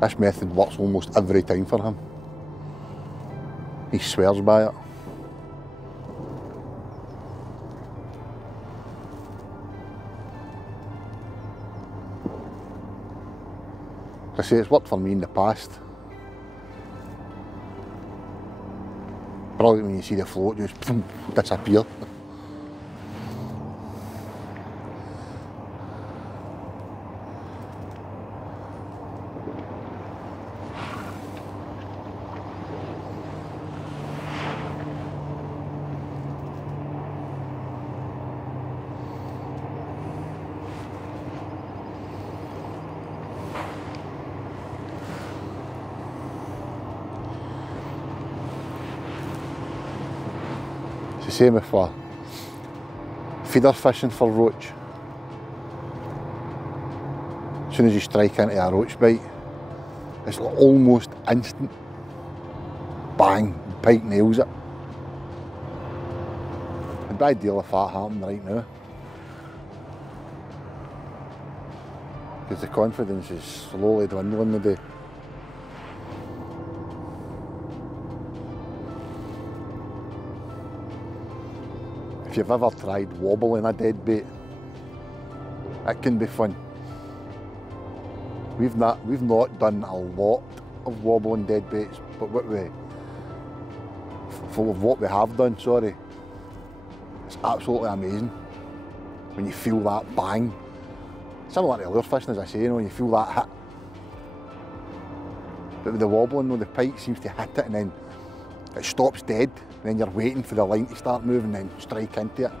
this method works almost every time for him. He swears by it. I say it's worked for me in the past. Probably when you see the float just disappear. It's the same if we're feeder fishing for roach. As soon as you strike into a roach bite, it's like almost instant. Bang, Pike nails it. A bad deal if that happened right now. Because the confidence is slowly dwindling today. If you've ever tried wobbling a dead bait, it can be fun. We've not done a lot of wobbling dead baits, but what we have done, sorry, it's absolutely amazing when you feel that bang. Similar to lure fishing, as I say, when you feel that hit. But with the wobbling, the pike seems to hit it and then it stops dead, and then you're waiting for the line to start moving and then strike into it.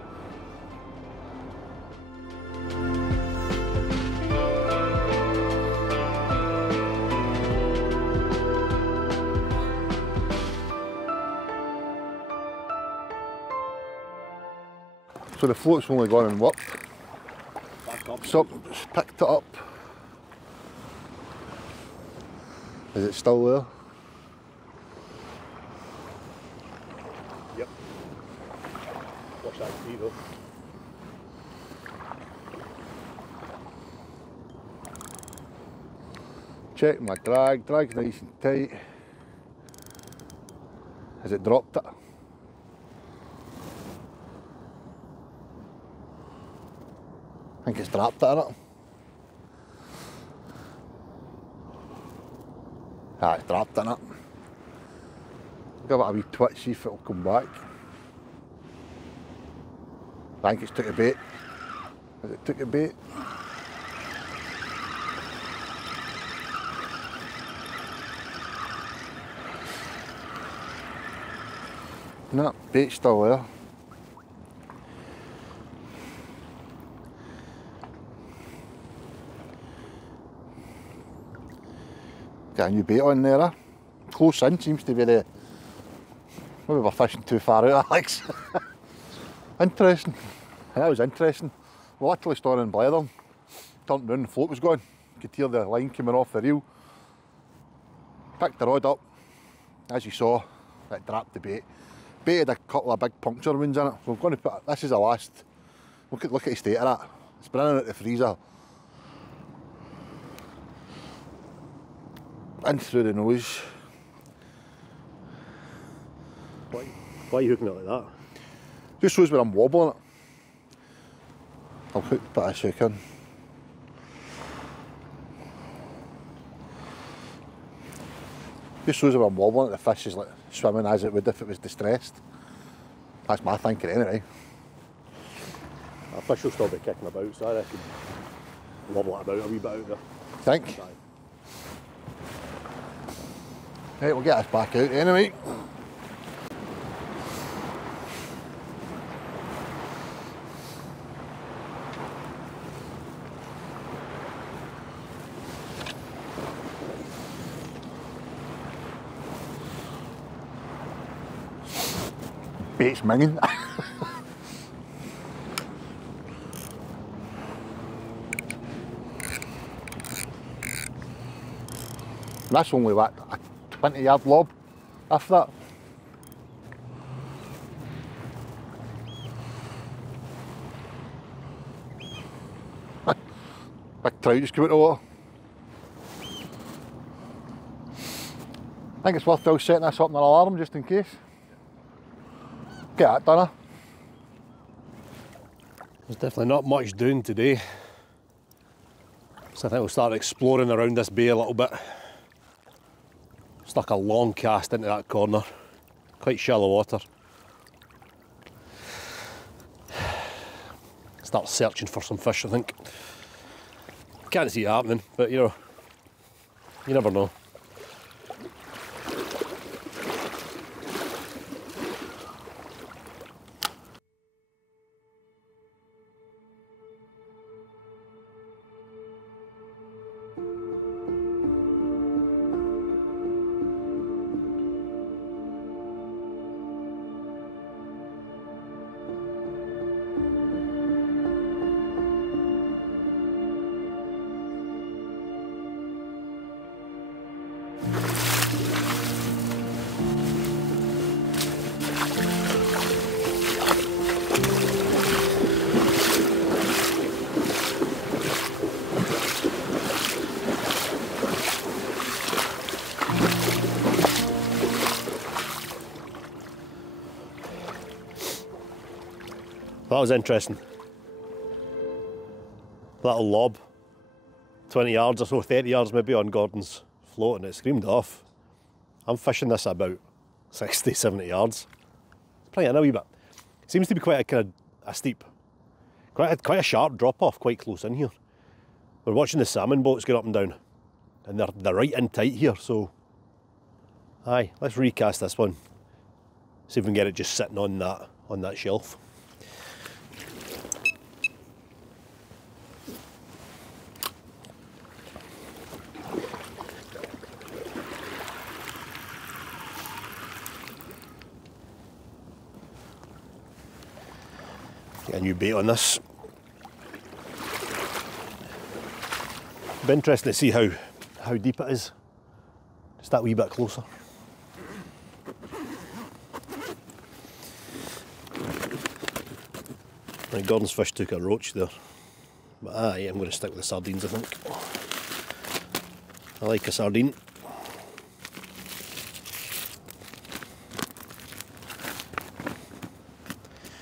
So the float's only gone and worked. So just picked it up. Is it still there? Yep. Watch that tree though. Check my drag's nice and tight. Has it dropped it? I think it's dropped it, innit? Ah, it's dropped it, innit? Give it a wee twitch, see if it'll come back. I think it's took a bait. Has it took a bait? No, bait's still there. Got a new bait on there, Close in seems to be the... Maybe we're fishing too far out, Alex. Interesting. That was interesting. We literally stood in blether, turned round, the float was gone. You could hear the line coming off the reel. Picked the rod up. As you saw, it dropped the bait. Bait had a couple of big puncture wounds in it. So I'm going to put, this is the last, look at the state of that. It's been in at the freezer. In through the nose. Why are you hooking it like that? Just shows where I'm wobbling it. I'll hook a bit of hook in. Just shows where I'm wobbling it, the fish is like swimming as it would if it was distressed. That's my thinking anyway. A fish will still be kicking about, so I reckon wobble it about a wee bit out there. Think? Right, we'll get us back out anyway. bait's minging. That's only what, a 20-yard lob after that. Big trout just came out of the water. I think it's worthwhile setting this up in an alarm just in case. Get that done. There's definitely not much doing today. So I think we'll start exploring around this bay a little bit. Stuck a long cast into that corner. Quite shallow water. Start searching for some fish, I think. Can't see it happening, but you know, you never know. That was interesting. Little lob, 20 yards or so, 30 yards maybe on Gordon's float, and it screamed off. I'm fishing this at about 60, 70 yards. Probably in a wee bit. Seems to be quite a kind of a steep, quite a sharp drop off quite close in here. We're watching the salmon boats get up and down, and they're right in tight here, so aye, let's recast this one. See if we can get it just sitting on that shelf. Get a new bait on this. Be interesting to see how deep it is. Just that wee bit closer. Right, Gordon's fish took a roach there. But yeah, I'm going to stick with the sardines, I think. I like a sardine.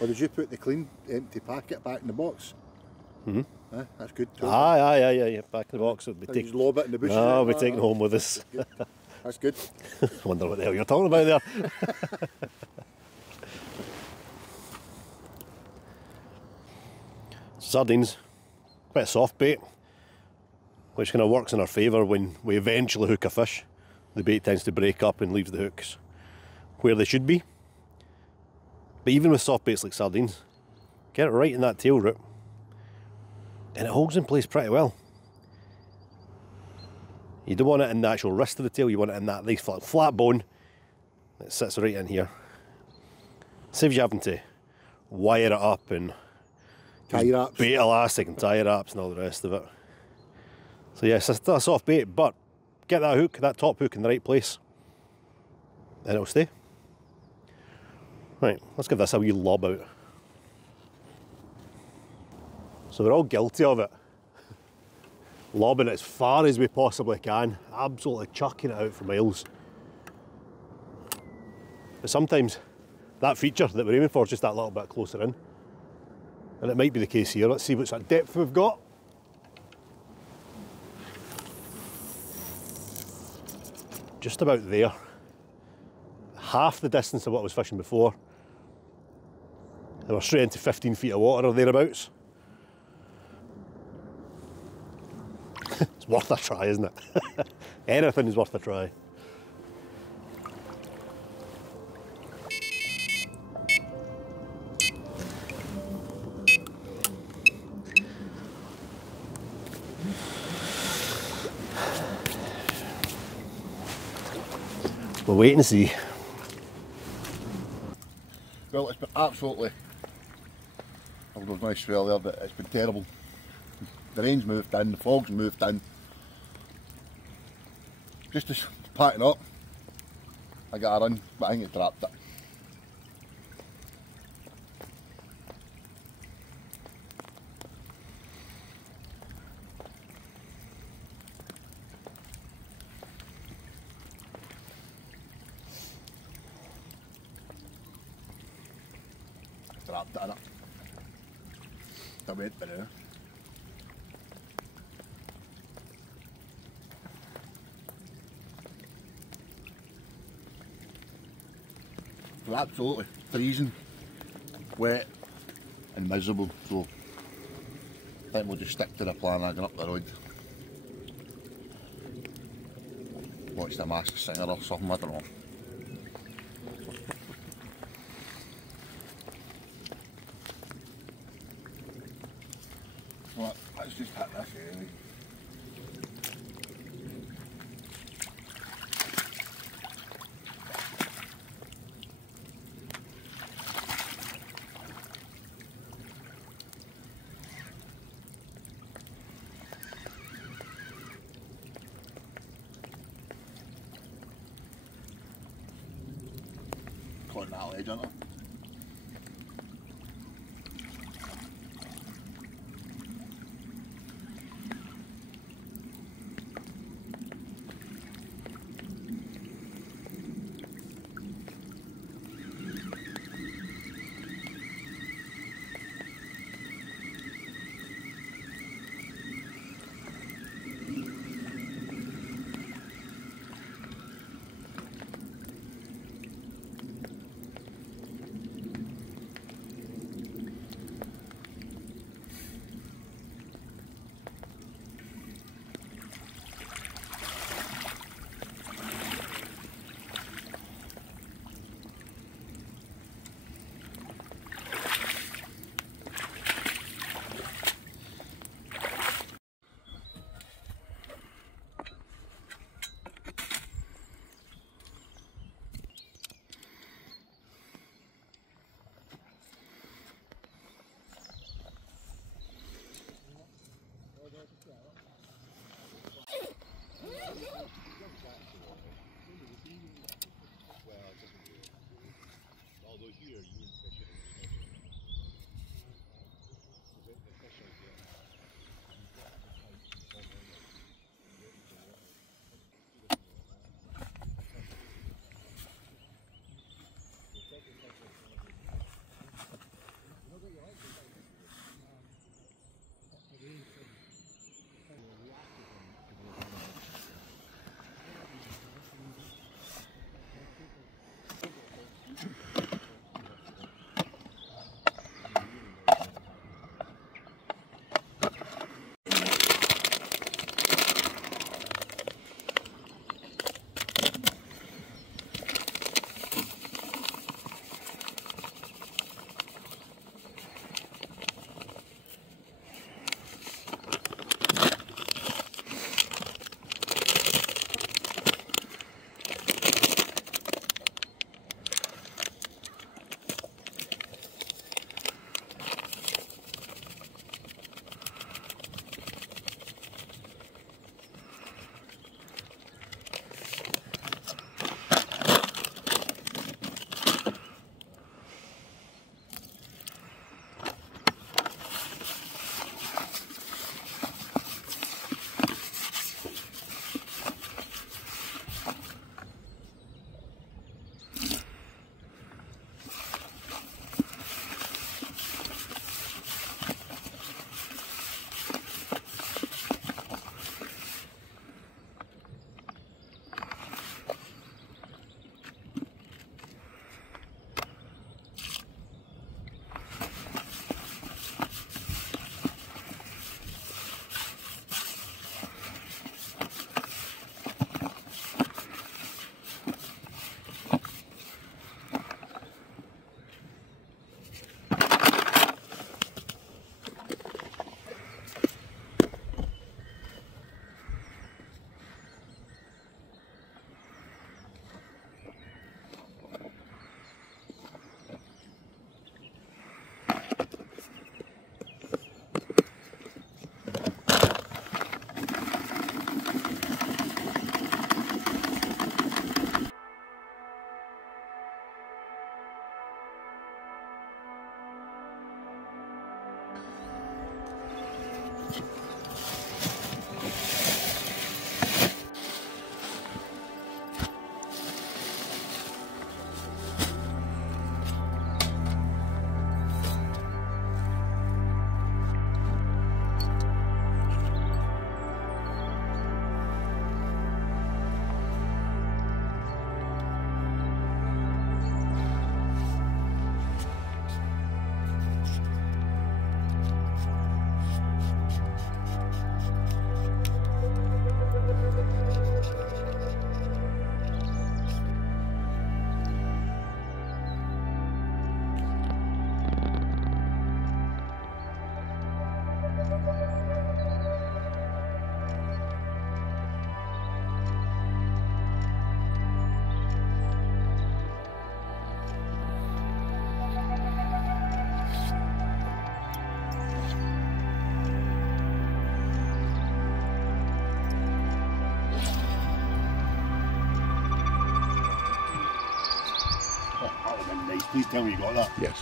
Or did you put the clean, empty packet back in the box? Mm-hmm. That's good. Aye, back in the box. It'll be Just lob it in the bushes. No, I'll be taking home with us. That's good. I wonder what the hell you're talking about there. Sardines, quite a soft bait, which kind of works in our favour when we eventually hook a fish. The bait tends to break up and leaves the hooks where they should be. But even with soft baits like sardines, get it right in that tail root and it holds in place pretty well. You don't want it in the actual wrist of the tail, you want it in that nice flat bone that sits right in here. Saves you having to wire it up and tie wraps, bait elastic and tie wraps and all the rest of it. So yes, it's still a soft bait, but get that hook, that top hook in the right place and it'll stay. Right, let's give this a wee lob out. So we're all guilty of it. Lobbing it as far as we possibly can, absolutely chucking it out for miles. But sometimes that feature that we're aiming for is just that little bit closer in. And it might be the case here. Let's see what sort of depth we've got. Just about there. Half the distance of what I was fishing before. And we're straight into 15 feet of water or thereabouts. It's worth a try, isn't it? Anything is worth a try. We'll wait and see. Well, it's been absolutely, I was nice swell there, but it's been terrible. The rain's moved in, the fog's moved in. Just as packing up, I got a run, but I think it trapped it. Trapped it in it. I went there. It's absolutely freezing, wet and miserable, so I think we'll just stick to the plan of going up the road. Watch the Masked Singer or something, I don't know. Well, let's just hit this anyway. Caught that ledge, isn't it? Please tell me you got that. Yes.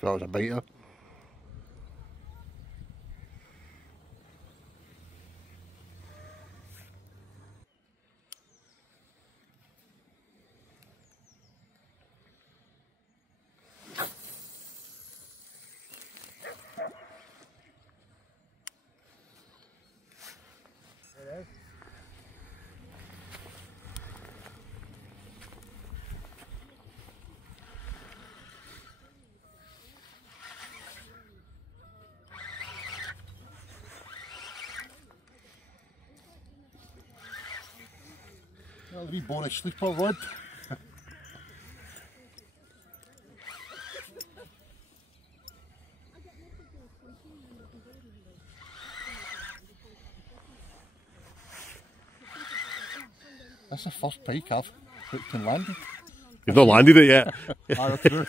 So that was a biter. A wee bonus sleeper rod. That's the first pike I've hooked and landed. You've not landed it yet. True.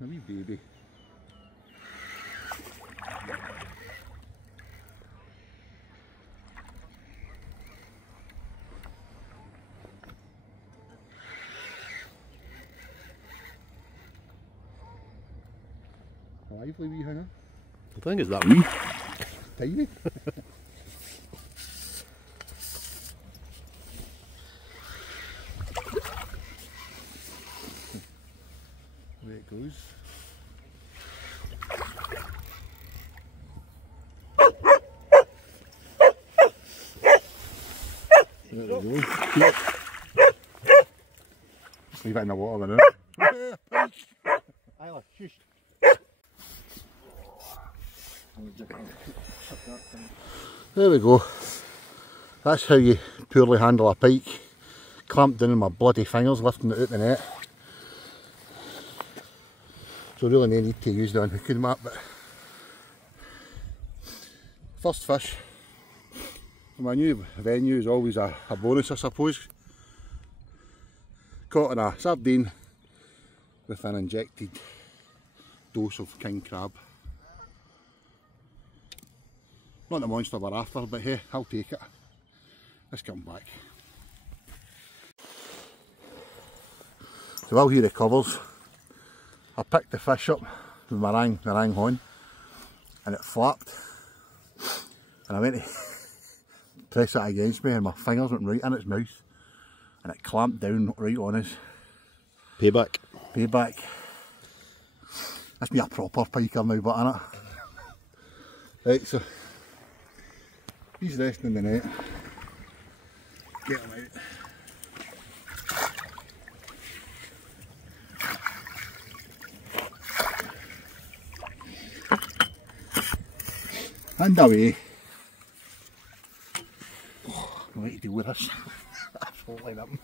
A wee baby. Lively wee hanger. I think it's that wee. Tiny. There it goes. There we go. Yep. Leave it in the water now. Isla, shush. There we go. That's how you poorly handle a pike. Clamped down on my bloody fingers lifting it out the net. So really no need to use the unhooking mat, but First fish. My new venue is always a bonus, I suppose. Caught in a sardine with an injected dose of king crab. Not the monster we're after, but hey, I'll take it. Let's come back. So while he recovers, I picked the fish up with my rang on, and it flapped, and I went to press it against me and my fingers went right in its mouth and it clamped down right on us. Payback. Payback. That's me a proper piker now, but innit? Right, so he's resting in the net. Get him out. And away. Oh, I like to deal with this. Absolutely nothing.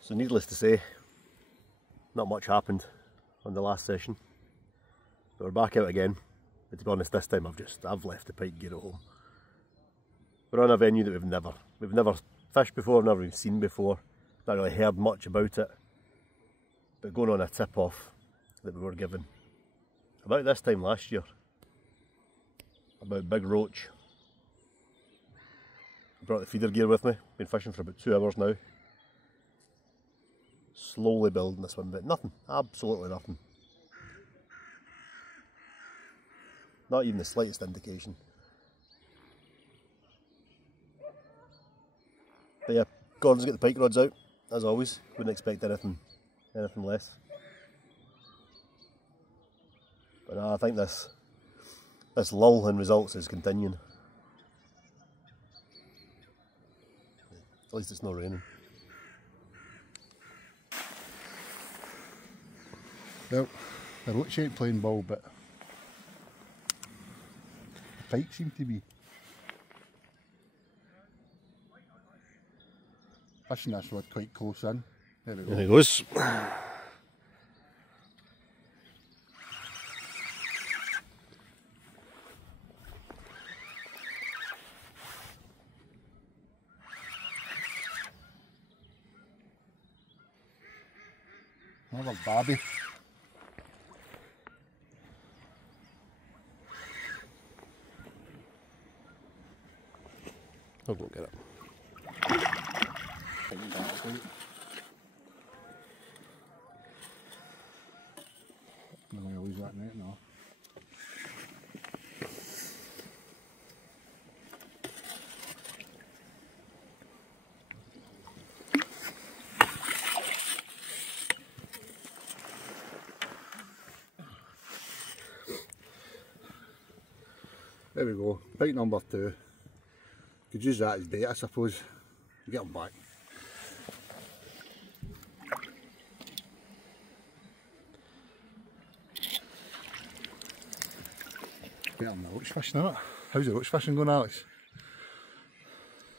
So needless to say, not much happened on the last session. But we're back out again. But to be honest, this time I've left the pike gear at home. We're on a venue that we've never fished before, never even seen before. Not really heard much about it. But going on a tip off that we were given about this time last year about big roach. I brought the feeder gear with me, been fishing for about 2 hours now. Slowly building this one, but nothing, absolutely nothing. Not even the slightest indication. But yeah, Gordon's got the pike rods out, as always. Wouldn't expect anything less. But no, I think this lull in results is continuing. At least it's not raining. Well, the roach ain't playing ball, but the pike seem to be. Fishing this rod quite close in. There we go. There he goes. Another babby. I'll go get it. I'm going to lose that net now. There we go, pike number 2. Could use that as bait, I suppose. Get them back. Better than the roach fishing, isn't it? How's the roach fishing going, Alex?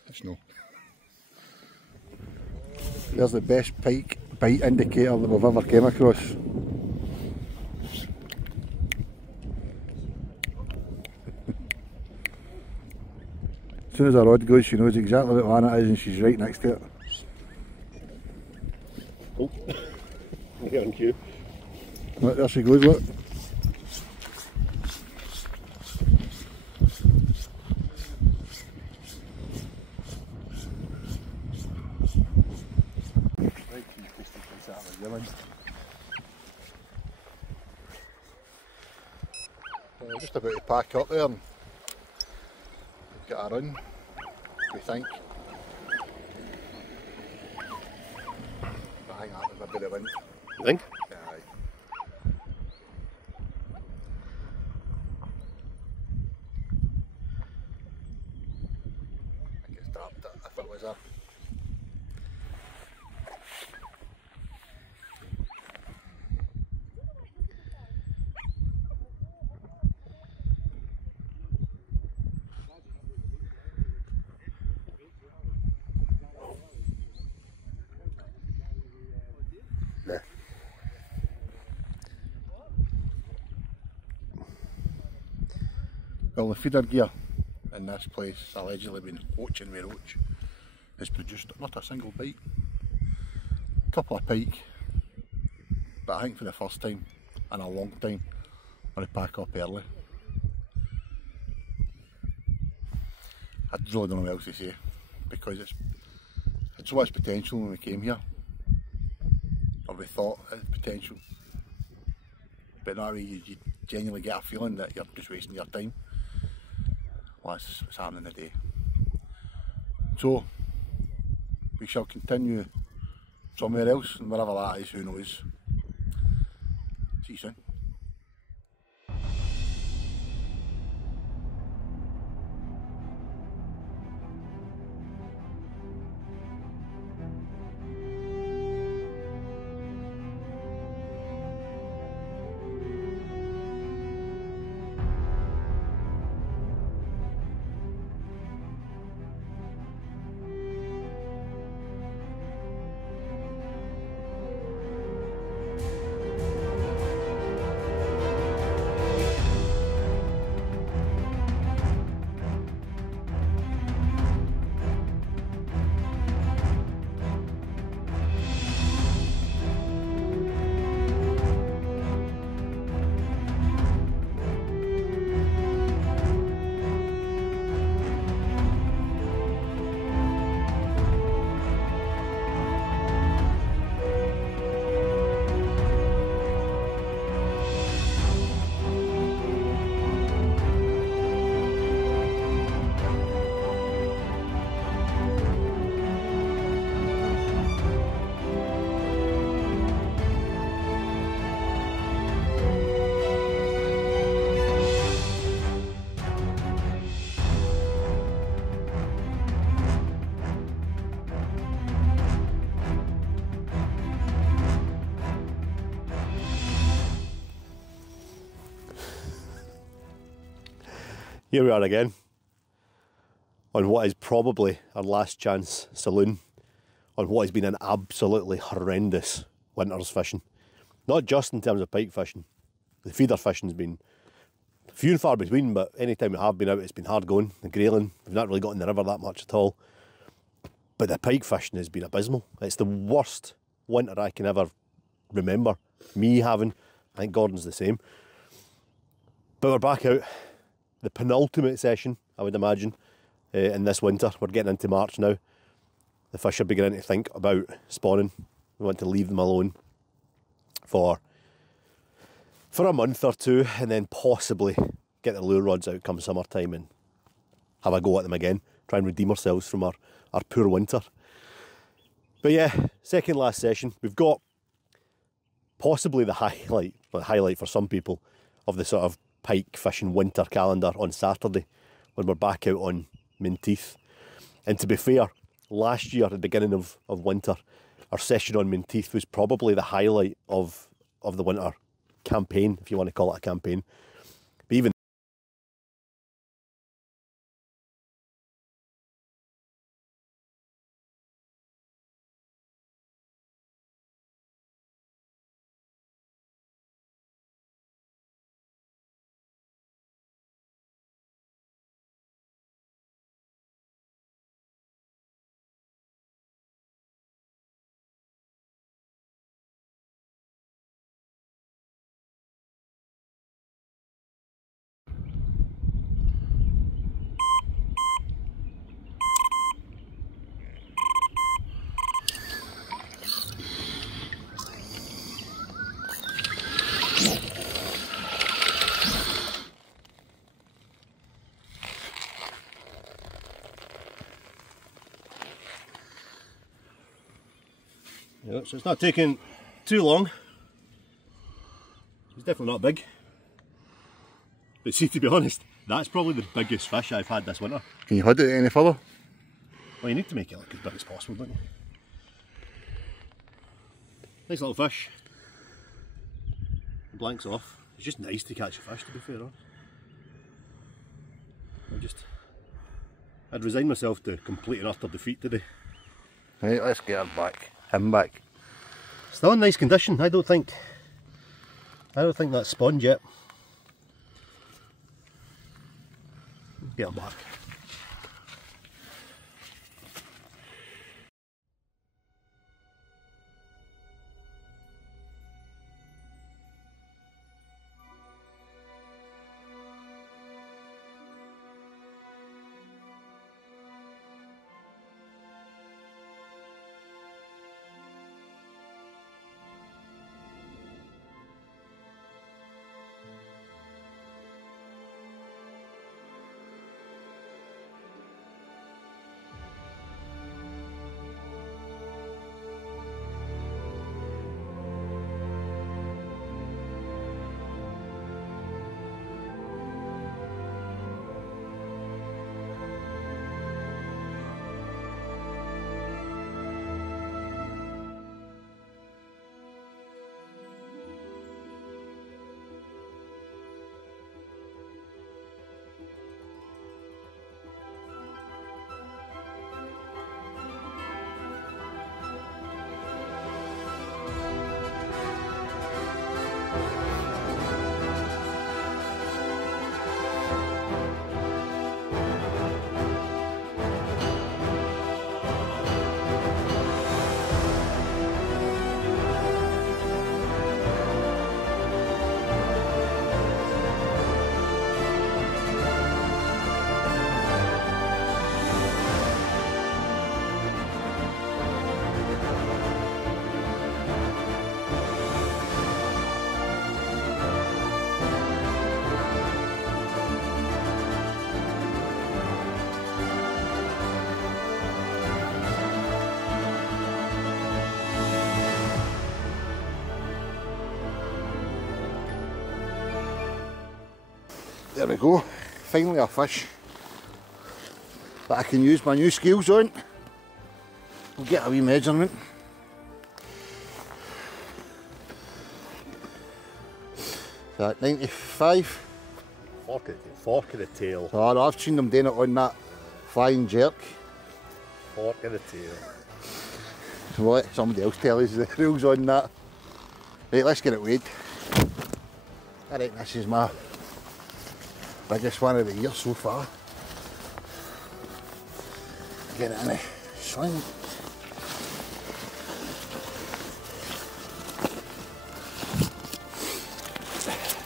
It's no. There's the best pike bite indicator that we've ever came across. As soon as her rod goes, she knows exactly what one it is and she's right next to it. Oh, get on cue. Look, there she goes, look. Just about to pack up there and get a run, we think. But I think that was a bit of wind. You think? Aye. I think it's dropped it if it was a. Well, the feeder gear in this place, allegedly been poaching with roach, has produced not a single bite. A couple of pike, but I think for the first time in a long time, I'm going to pack up early. I really don't know what else to say, because it's had so much potential when we came here, or we thought it had potential, but now you genuinely get a feeling that you're just wasting your time. Well, that's what's happening today. So, we shall continue somewhere else, and wherever that is, who knows. See you soon. Here we are again, on what is probably our last chance saloon, on what has been an absolutely horrendous winter's fishing. Not just in terms of pike fishing. The feeder fishing has been few and far between, but any time we have been out it's been hard going. The Grayling, we've not really got in the river that much at all. But the pike fishing has been abysmal. It's the worst winter I can ever remember me having. I think Gordon's the same. But we're back out. The penultimate session, I would imagine, in this winter. We're getting into March now. The fish are beginning to think about spawning. We want to leave them alone for a month or two, and then possibly get the lure rods out come summertime and have a go at them again. Try and redeem ourselves from our poor winter. But yeah, second last session. We've got possibly the highlight for some people of the sort of pike fishing winter calendar on Saturday, when we're back out on Menteith. And to be fair, last year at the beginning of winter, our session on Menteith was probably the highlight of the winter campaign, if you want to call it a campaign. But even yeah, so it's not taking too long. It's definitely not big. But see, to be honest, that's probably the biggest fish I've had this winter. Can you hold it any further? Well, you need to make it look as big as possible, don't you? Nice little fish. Blanks off. It's just nice to catch a fish, to be fair. I'd resign myself to complete and utter defeat today. Right, let's get him back. Still in nice condition. I don't think that's spawned yet. get her back. There we go, finally a fish that I can use my new skills on. We'll get a wee measurement. That 95. Fork of the tail. Oh, no, I've seen them doing it on that flying jerk. Fork of the tail. We'll let somebody else tell us the rules on that. Right, let's get it weighed. I reckon this is my biggest one of the year so far. Get it in the sling.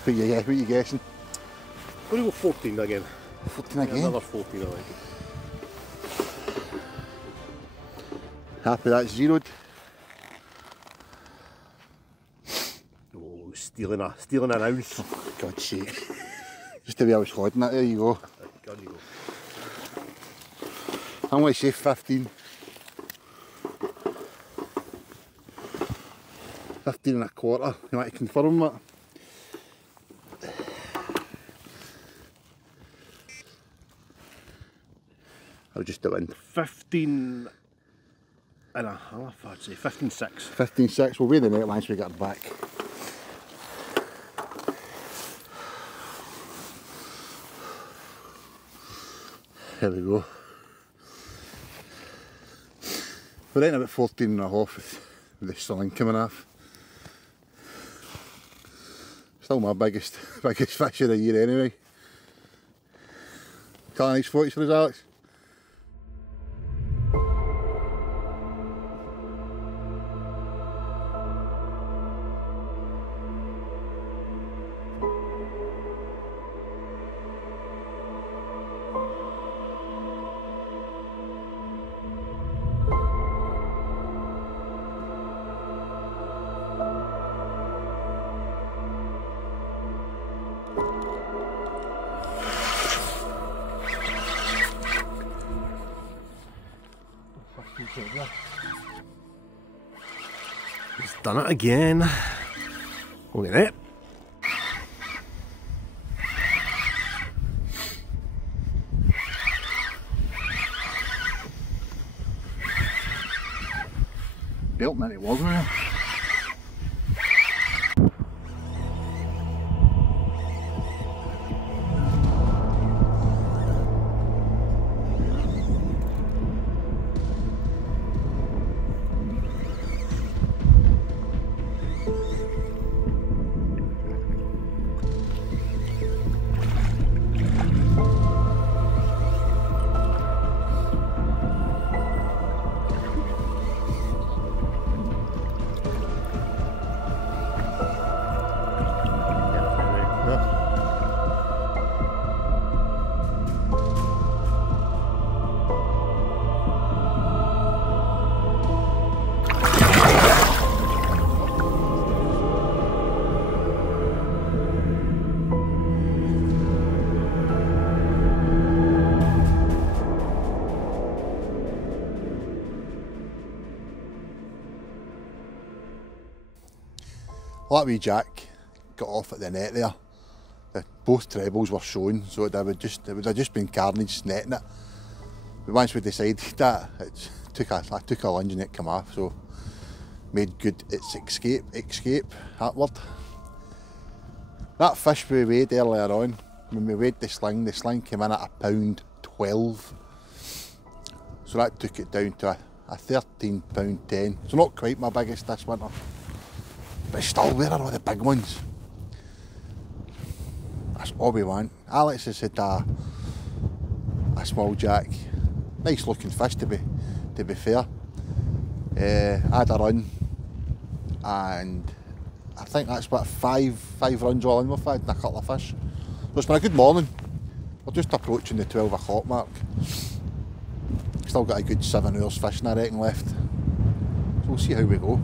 What are you guessing? I'm going to go 14 again. 14 again? Another 14 I think. Happy that's zeroed. Oh, stealing an ounce. Oh, God's sake. Just the way I was holding it, there you go. There you go. I'm going to say 15. 15 and a quarter. You want to confirm that? I'll just do it. 15 and a half, I'd say. 15.6. 15.6. We'll weigh the net once we get it back. There we go. We're in about 14 and a half with the sling coming off. Still my biggest fish of the year anyway. Got any nice photos for us, Alex? He's done it again. Look at that. Built many, wasn't it? That wee jack got off at the net there. Both trebles were shown, so it would have just been carnage netting it. But once we decided that, I took a lunge and it came off, so made good its escape outward. That fish we weighed earlier on, when we weighed the sling came in at £1.12. So that took it down to a £13.10. So not quite my biggest this winter, but still, where are all the big ones? That's all we want. Alex has had a small jack, nice looking fish to be fair. I had a run, and I think that's what five runs all in we've had and a couple of fish. So it's been a good morning. We're just approaching the 12 o'clock mark. Still got a good 7 hours fishing I reckon left. So we'll see how we go.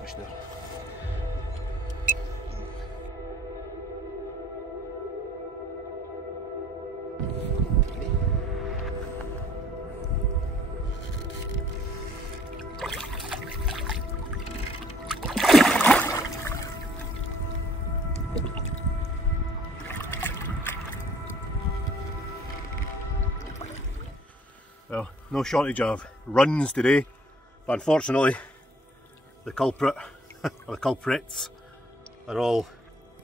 Fish there. Well, no shortage of runs today, but unfortunately the culprit, or the culprits, are all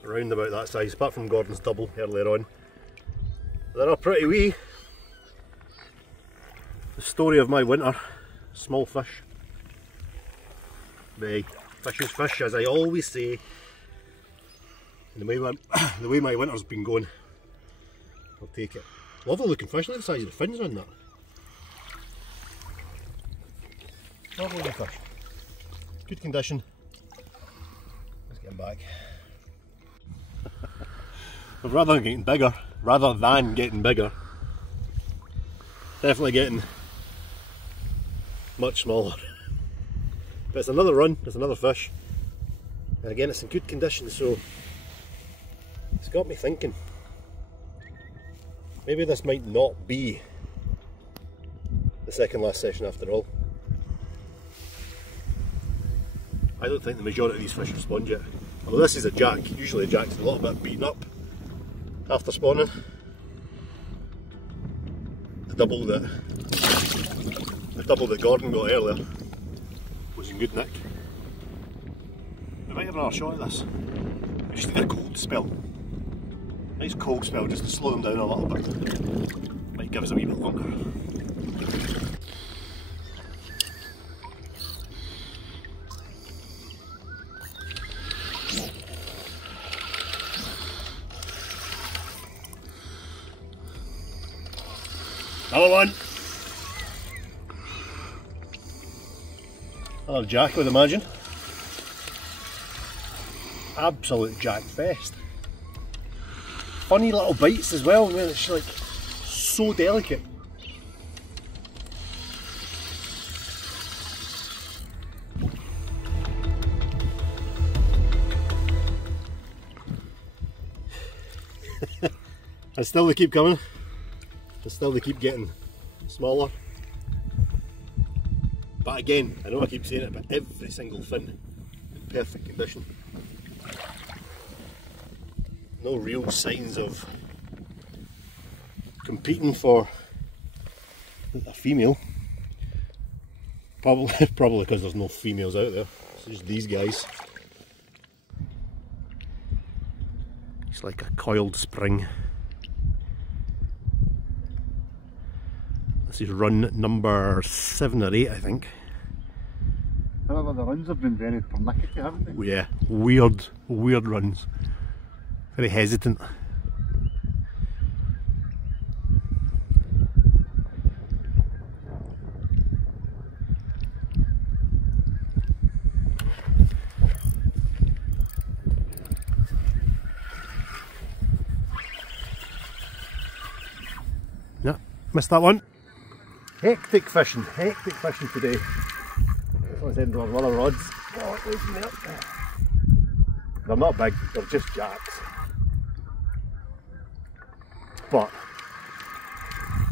around about that size, apart from Gordon's double earlier on. They're all pretty wee. The story of my winter, small fish. The fish is fish, as I always say. And the way my winter's been going, I'll take it. Lovely looking fish, look at the size of the fins on that. Lovely looking fish. Good condition. Let's get him back. But rather than getting bigger, definitely getting much smaller. But it's another run, it's another fish. And again, it's in good condition, so it's got me thinking. Maybe this might not be the second last session after all. I don't think the majority of these fish have spawned yet. Although this is a jack, usually a jack's a little bit beaten up after spawning. The double that Gordon got earlier was in good nick. We might have another shot at this. We just need a cold spell. Nice cold spell just to slow them down a little bit. Might give us a wee bit longer. Another one. Another jack, I would imagine. Absolute jack fest. Funny little bites as well, man. It's like so delicate. And still they keep coming. And still they keep getting smaller. But again, I know I keep saying it, but every single fin in perfect condition. No real signs of competing for a female. Probably because there's no females out there. It's just these guys. It's like a coiled spring. This is run number 7 or 8, I think. However, the runs have been very pernickety, haven't they? Yeah, weird runs. Very hesitant. Missed that one. Hectic fishing today. This one's ending on other rods. Oh, it was me up. They're not big, they're just jacks. But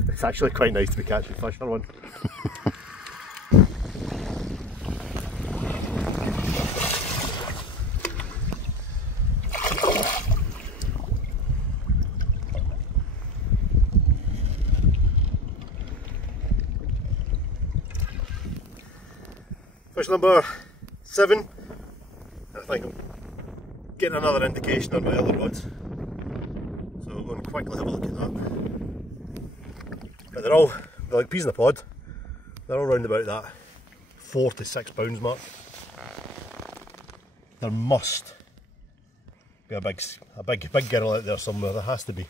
it's actually quite nice to be catching fish for one. Fish number 7. I think I'm getting another indication on my other rods. So we're going to quickly have a look at that. But they're like peas in a pod. They're all around about that 4 to 6 pounds mark. There must be a big girl out there somewhere. There has to be.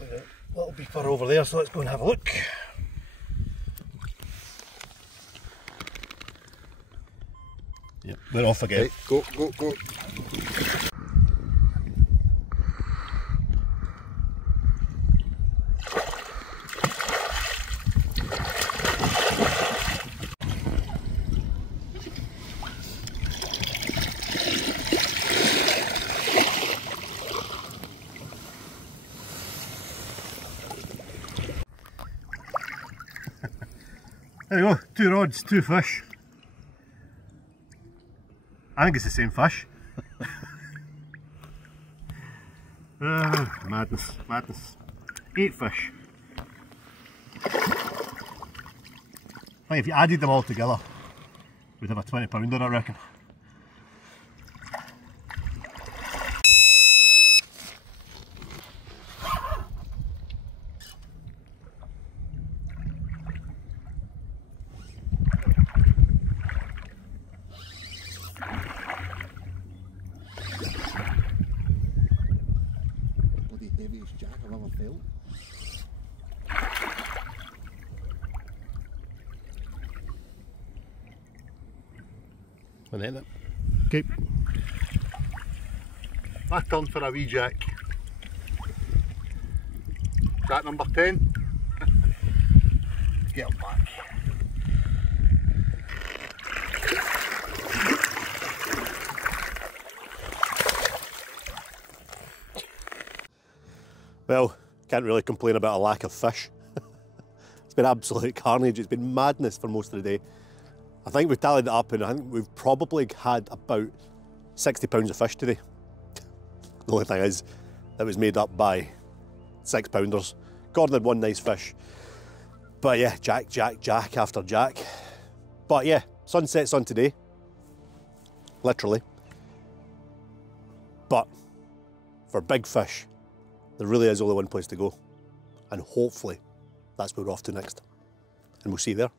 A little beeper over there, so let's go and have a look. Yep, we're off again. Right, go, go, go. There you go, 2 rods, 2 fish. I think it's the same fish. Madness, madness. 8 fish. I think if you added them all together, we'd have a 20 pounder, I reckon. Heaviest jack I've ever felt. And then it. Okay. My turn for a wee jack. Jack number 10. Get him back. Well, can't really complain about a lack of fish. It's been absolute carnage, it's been madness for most of the day. I think we've tallied it up and I think we've probably had about 60 pounds of fish today. The only thing is, that was made up by 6 pounders. Gordon had one nice fish. But yeah, jack after jack. But yeah, sunset's on today. Literally. But for big fish, there really is only one place to go, and hopefully that's where we're off to next. And we'll see you there.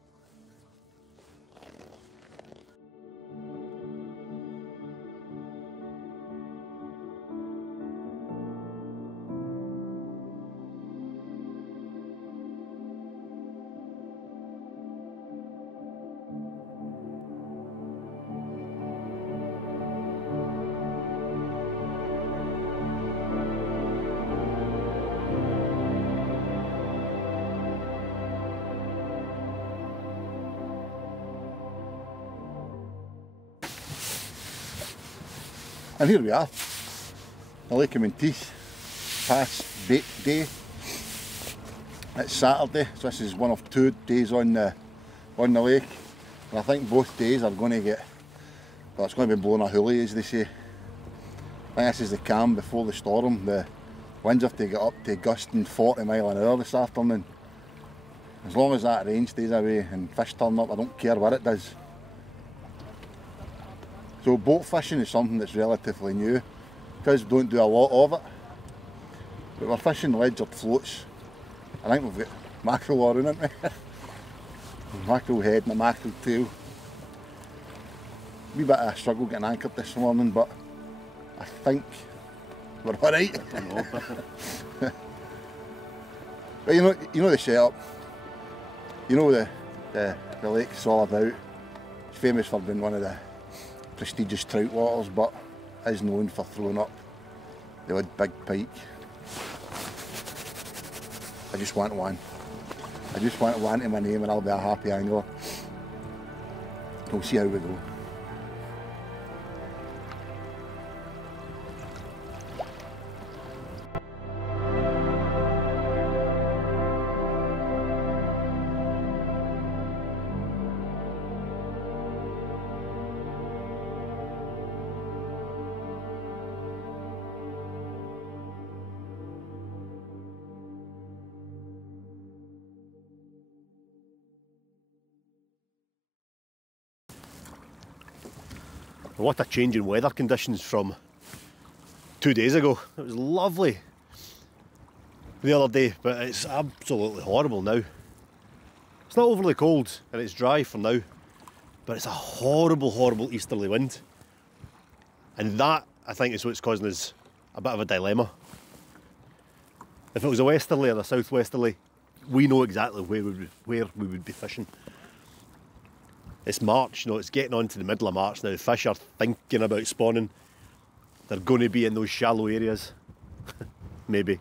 And here we are, the Lake of Menteith, past bait day. It's Saturday, so this is one of 2 days on the lake. And I think both days are going to get, well, it's going to be blowing a hoolie, as they say. I think this is the calm before the storm. The winds have to get up to gusting 40 mile an hour this afternoon. As long as that rain stays away and fish turn up, I don't care what it does. So boat fishing is something that's relatively new, because we don't do a lot of it. But we're fishing ledgered floats. I think we've got mackerel on, haven't we? Mackerel head and a mackerel tail. Wee bit of a struggle getting anchored this morning, but I think we're alright. But you know the setup. You know the lake's all about. It's famous for being one of the prestigious trout waters, but is known for throwing up the odd big pike. I just want one. I just want one in my name and I'll be a happy angler. We'll see how we go. What a change in weather conditions from 2 days ago. It was lovely the other day, but it's absolutely horrible now. It's not overly cold and it's dry for now, but it's a horrible, horrible easterly wind. And that, I think, is what's causing us a bit of a dilemma. If it was a westerly or a southwesterly, we know exactly where we would be fishing. It's March, you know, it's getting on to the middle of March now. The fish are thinking about spawning. They're going to be in those shallow areas. Maybe.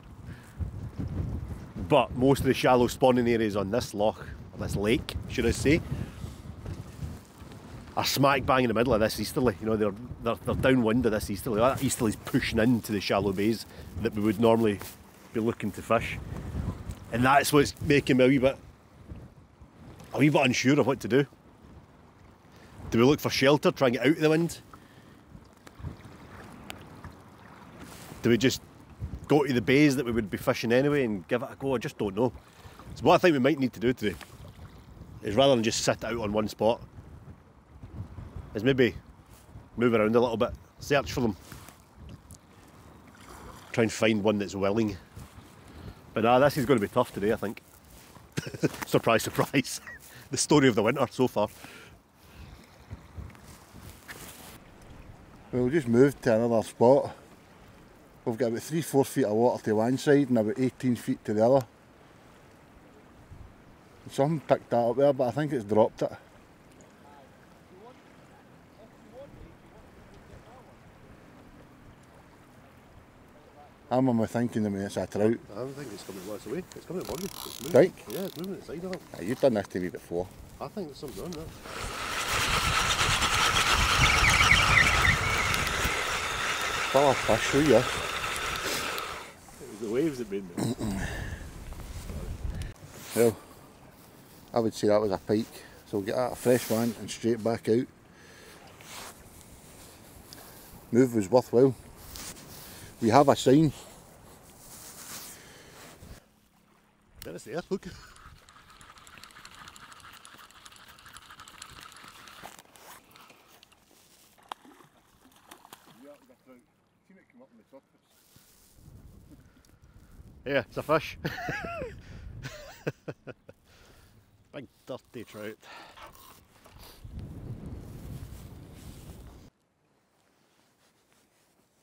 But most of the shallow spawning areas on this loch, or this lake, should I say, are smack bang in the middle of this easterly. You know, they're downwind of this easterly. That easterly's pushing into the shallow bays that we would normally be looking to fish. And that's what's making me a wee bit unsure of what to do. Do we look for shelter, try and get out of the wind? Do we just go to the bays that we would be fishing anyway and give it a go? I just don't know. So what I think we might need to do today is, rather than just sit out on one spot, is maybe move around a little bit, search for them, try and find one that's willing. But this is going to be tough today, I think. Surprise, surprise. The story of the winter so far. We'll just move to another spot. We've got about 3-4 feet of water to one side and about 18 feet to the other. Something picked that up there, but I think it's dropped it. I'm on my thinking that it's a trout. I don't think it's coming lots away. It's coming above me. It's moving. Right? Yeah, it's moving at the side of it. Yeah, you've done this to me before. I think there's something on there. Full of fish, who you? It was the waves that made me. Well, I would say that was a pike. So we'll get out a fresh one and straight back out. Move was worthwhile. We have a sign. There it's there, look. Yeah, it's a fish. Big dirty trout.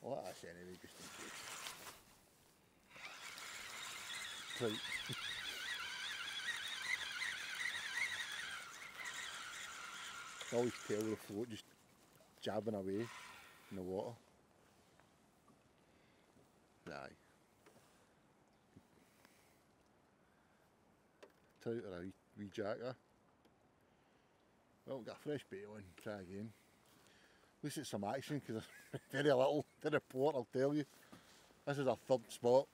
I'll let us anyway, just in case. Trout. I always tell the float just jabbing away in the water. Aye. Trout or a wee jacker. Well, we've got a fresh bait on, try again. At least it's some action because there's very little to report, I'll tell you. This is our third spot.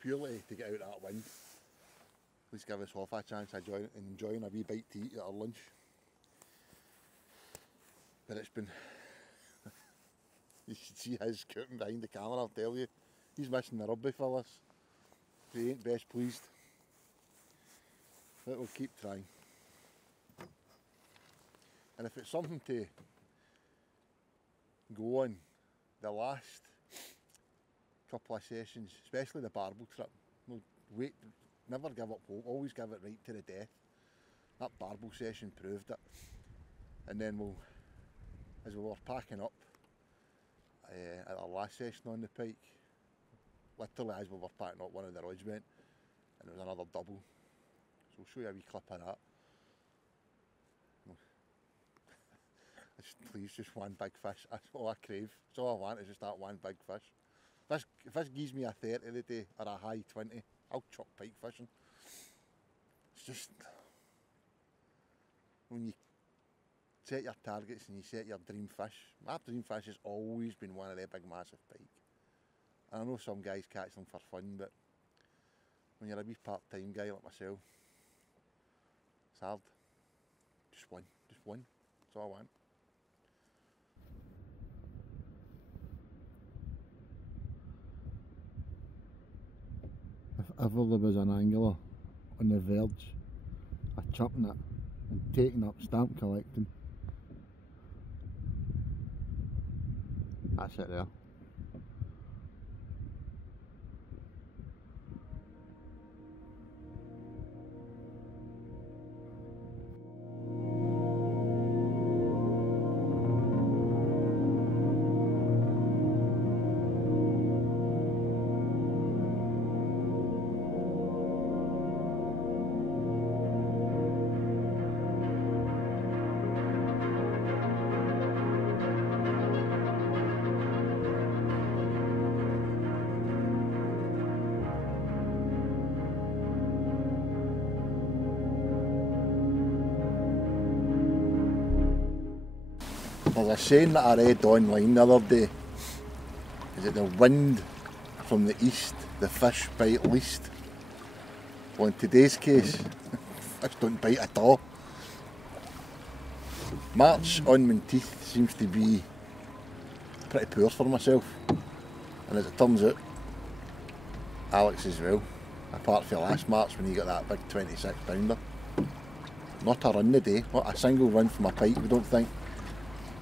Purely to get out of that wind. At least give us half a chance of enjoying a wee bite to eat at our lunch. But it's been... You should see his scooting behind the camera, I'll tell you. He's missing the rugby for this. He ain't best pleased. But we'll keep trying. And if it's something to go on the last couple of sessions, especially the barbel trip, we'll wait, never give up hope, always give it right to the death. That barbel session proved it. And then we'll, as we were packing up at our last session on the Pike, literally as we were packing up, one of the rods went and it was another double. So we'll show you a wee clip of that. Please, just one big fish. That's all I crave. That's all I want, is just that one big fish. If this gives me a 30 today, or a high 20, I'll chuck pike fishing. It's just when you set your targets and you set your dream fish. My dream fish has always been one of the big massive pike. And I know some guys catch them for fun, but when you're a wee part-time guy like myself, it's hard. Just one. That's all I want. If ever there was an angler on the verge of chucking it and taking up stamp collecting, that's it there. There's a saying that I read online the other day, is that the wind from the east, the fish bite least. Well, in today's case, fish don't bite at all. March on Menteith seems to be pretty poor for myself, and as it turns out, Alex as well, apart from last March when he got that big 26 pounder. Not a run the day, not a single run from a pike, we don't think.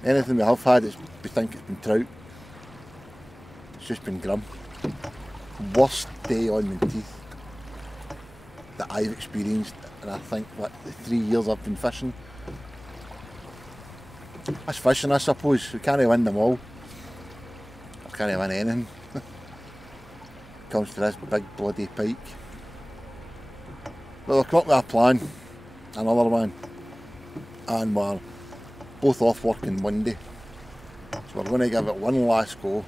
Anything we have had, we think it's been trout. It's just been grim. Worst day on Menteith that I've experienced, and I think what, the 3 years I've been fishing. That's fishing, I suppose. We can't win them all. I can't win anything. Comes to this big bloody pike. But we've come up with a plan, another one, and we're both off working Monday, so we're going to give it one last go,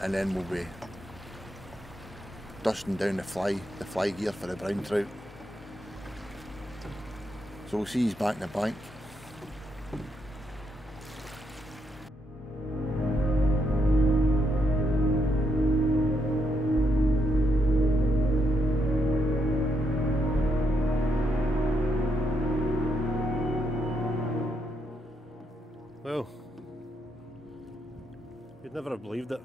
and then we'll be dusting down the fly gear for the brown trout. So we'll see he's back in the bank. Well, you'd never have believed it.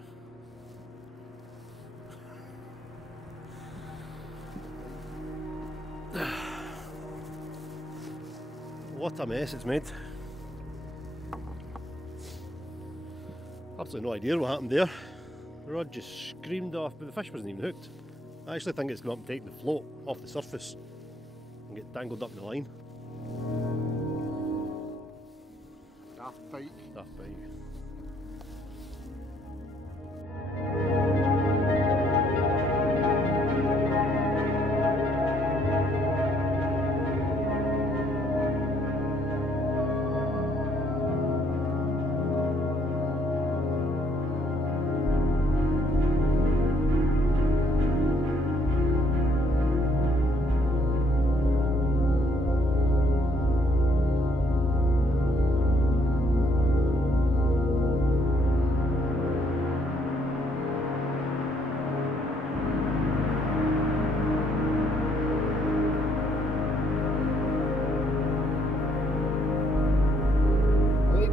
What a mess it's made. Absolutely no idea what happened there. The rod just screamed off, but the fish wasn't even hooked. I actually think it's gone up and taken the float off the surface and get tangled up in the line. Daft pike. Daft pike.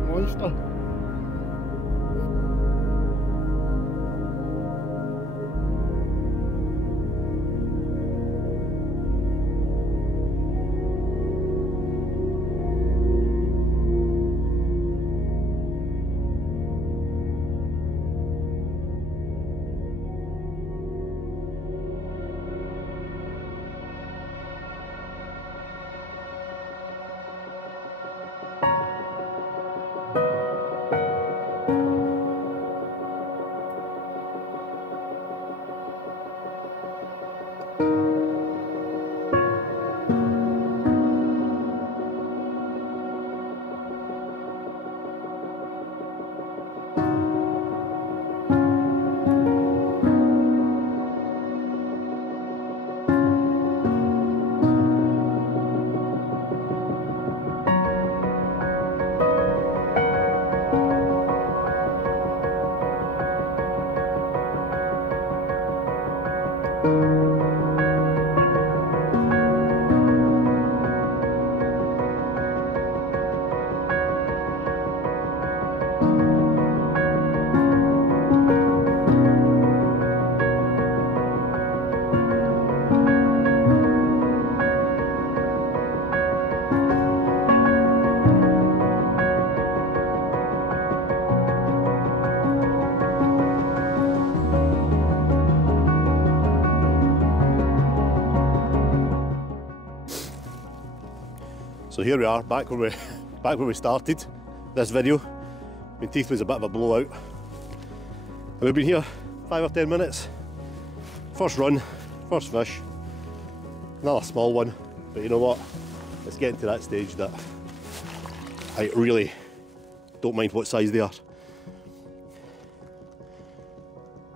Monster. So here we are, back where we started this video. My teeth was a bit of a blowout. And we've been here 5 or 10 minutes. First run, first fish. Another small one, but you know what? It's getting to that stage that I really don't mind what size they are.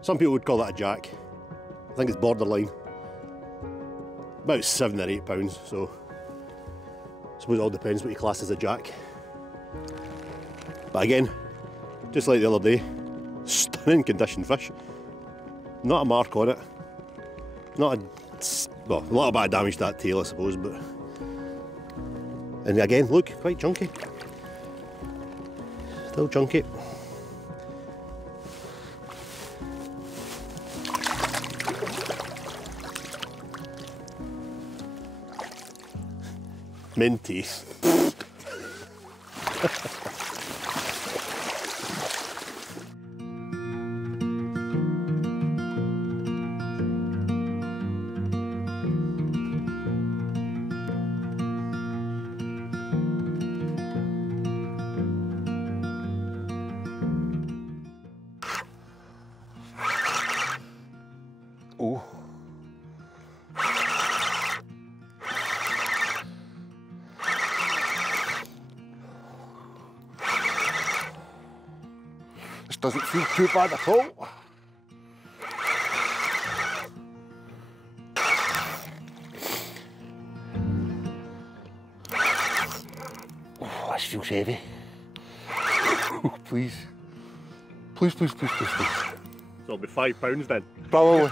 Some people would call that a jack. I think it's borderline. About 7 or 8 pounds, so I suppose it all depends what you class as a jack. But again, just like the other day, stunning condition fish. Not a mark on it. Not a, well, a lot of bad damage to that tail, I suppose, but... And again, look, quite chunky. Still chunky. Minty. Oh. This doesn't feel too bad at all. Oh, this feels heavy. Oh, please. Please, please, please, please, please. So it'll be £5 then. Probably.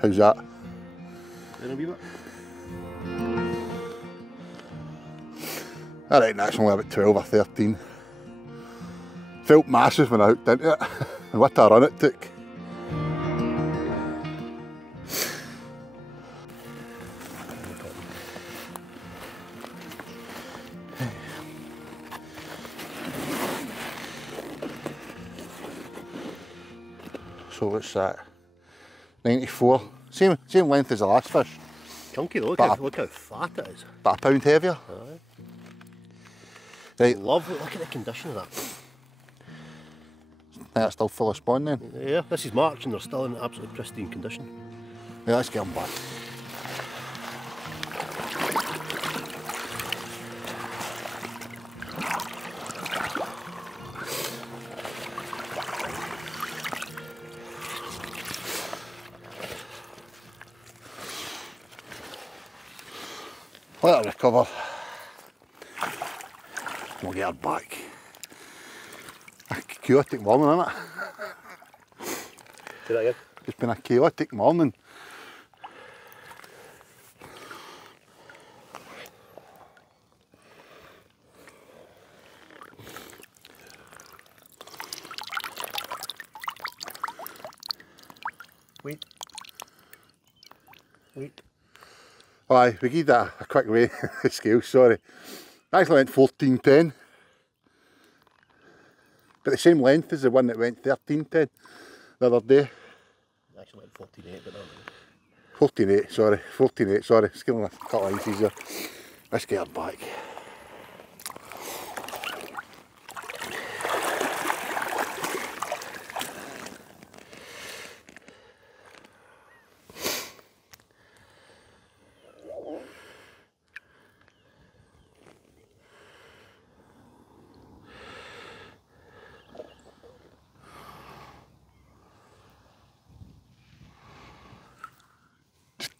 How's that? In a wee bit. I reckon that's only about 12 or 13. Felt massive when I hooked into it, and what a run it took. So what's that? 94. Same length as the last fish. Chunky though, look how fat it is. But a pound heavier. Aye. Right. Lovely, look at the condition of that. I think that's still full of spawn then. Yeah, this is March and they're still in absolutely pristine condition. Yeah, let's get them back. Let her recover. We'll get her back. A chaotic morning, isn't it? Say that again. It's been a chaotic morning. Wait. Wait. Aye, we gave that a quick way scale, sorry. I actually went 14.10. But the same length as the one that went 13.10 the other day. I actually went 14.8, but not 14.8, sorry. 14.8, sorry. Scaling a couple of inches there. Let's get her back.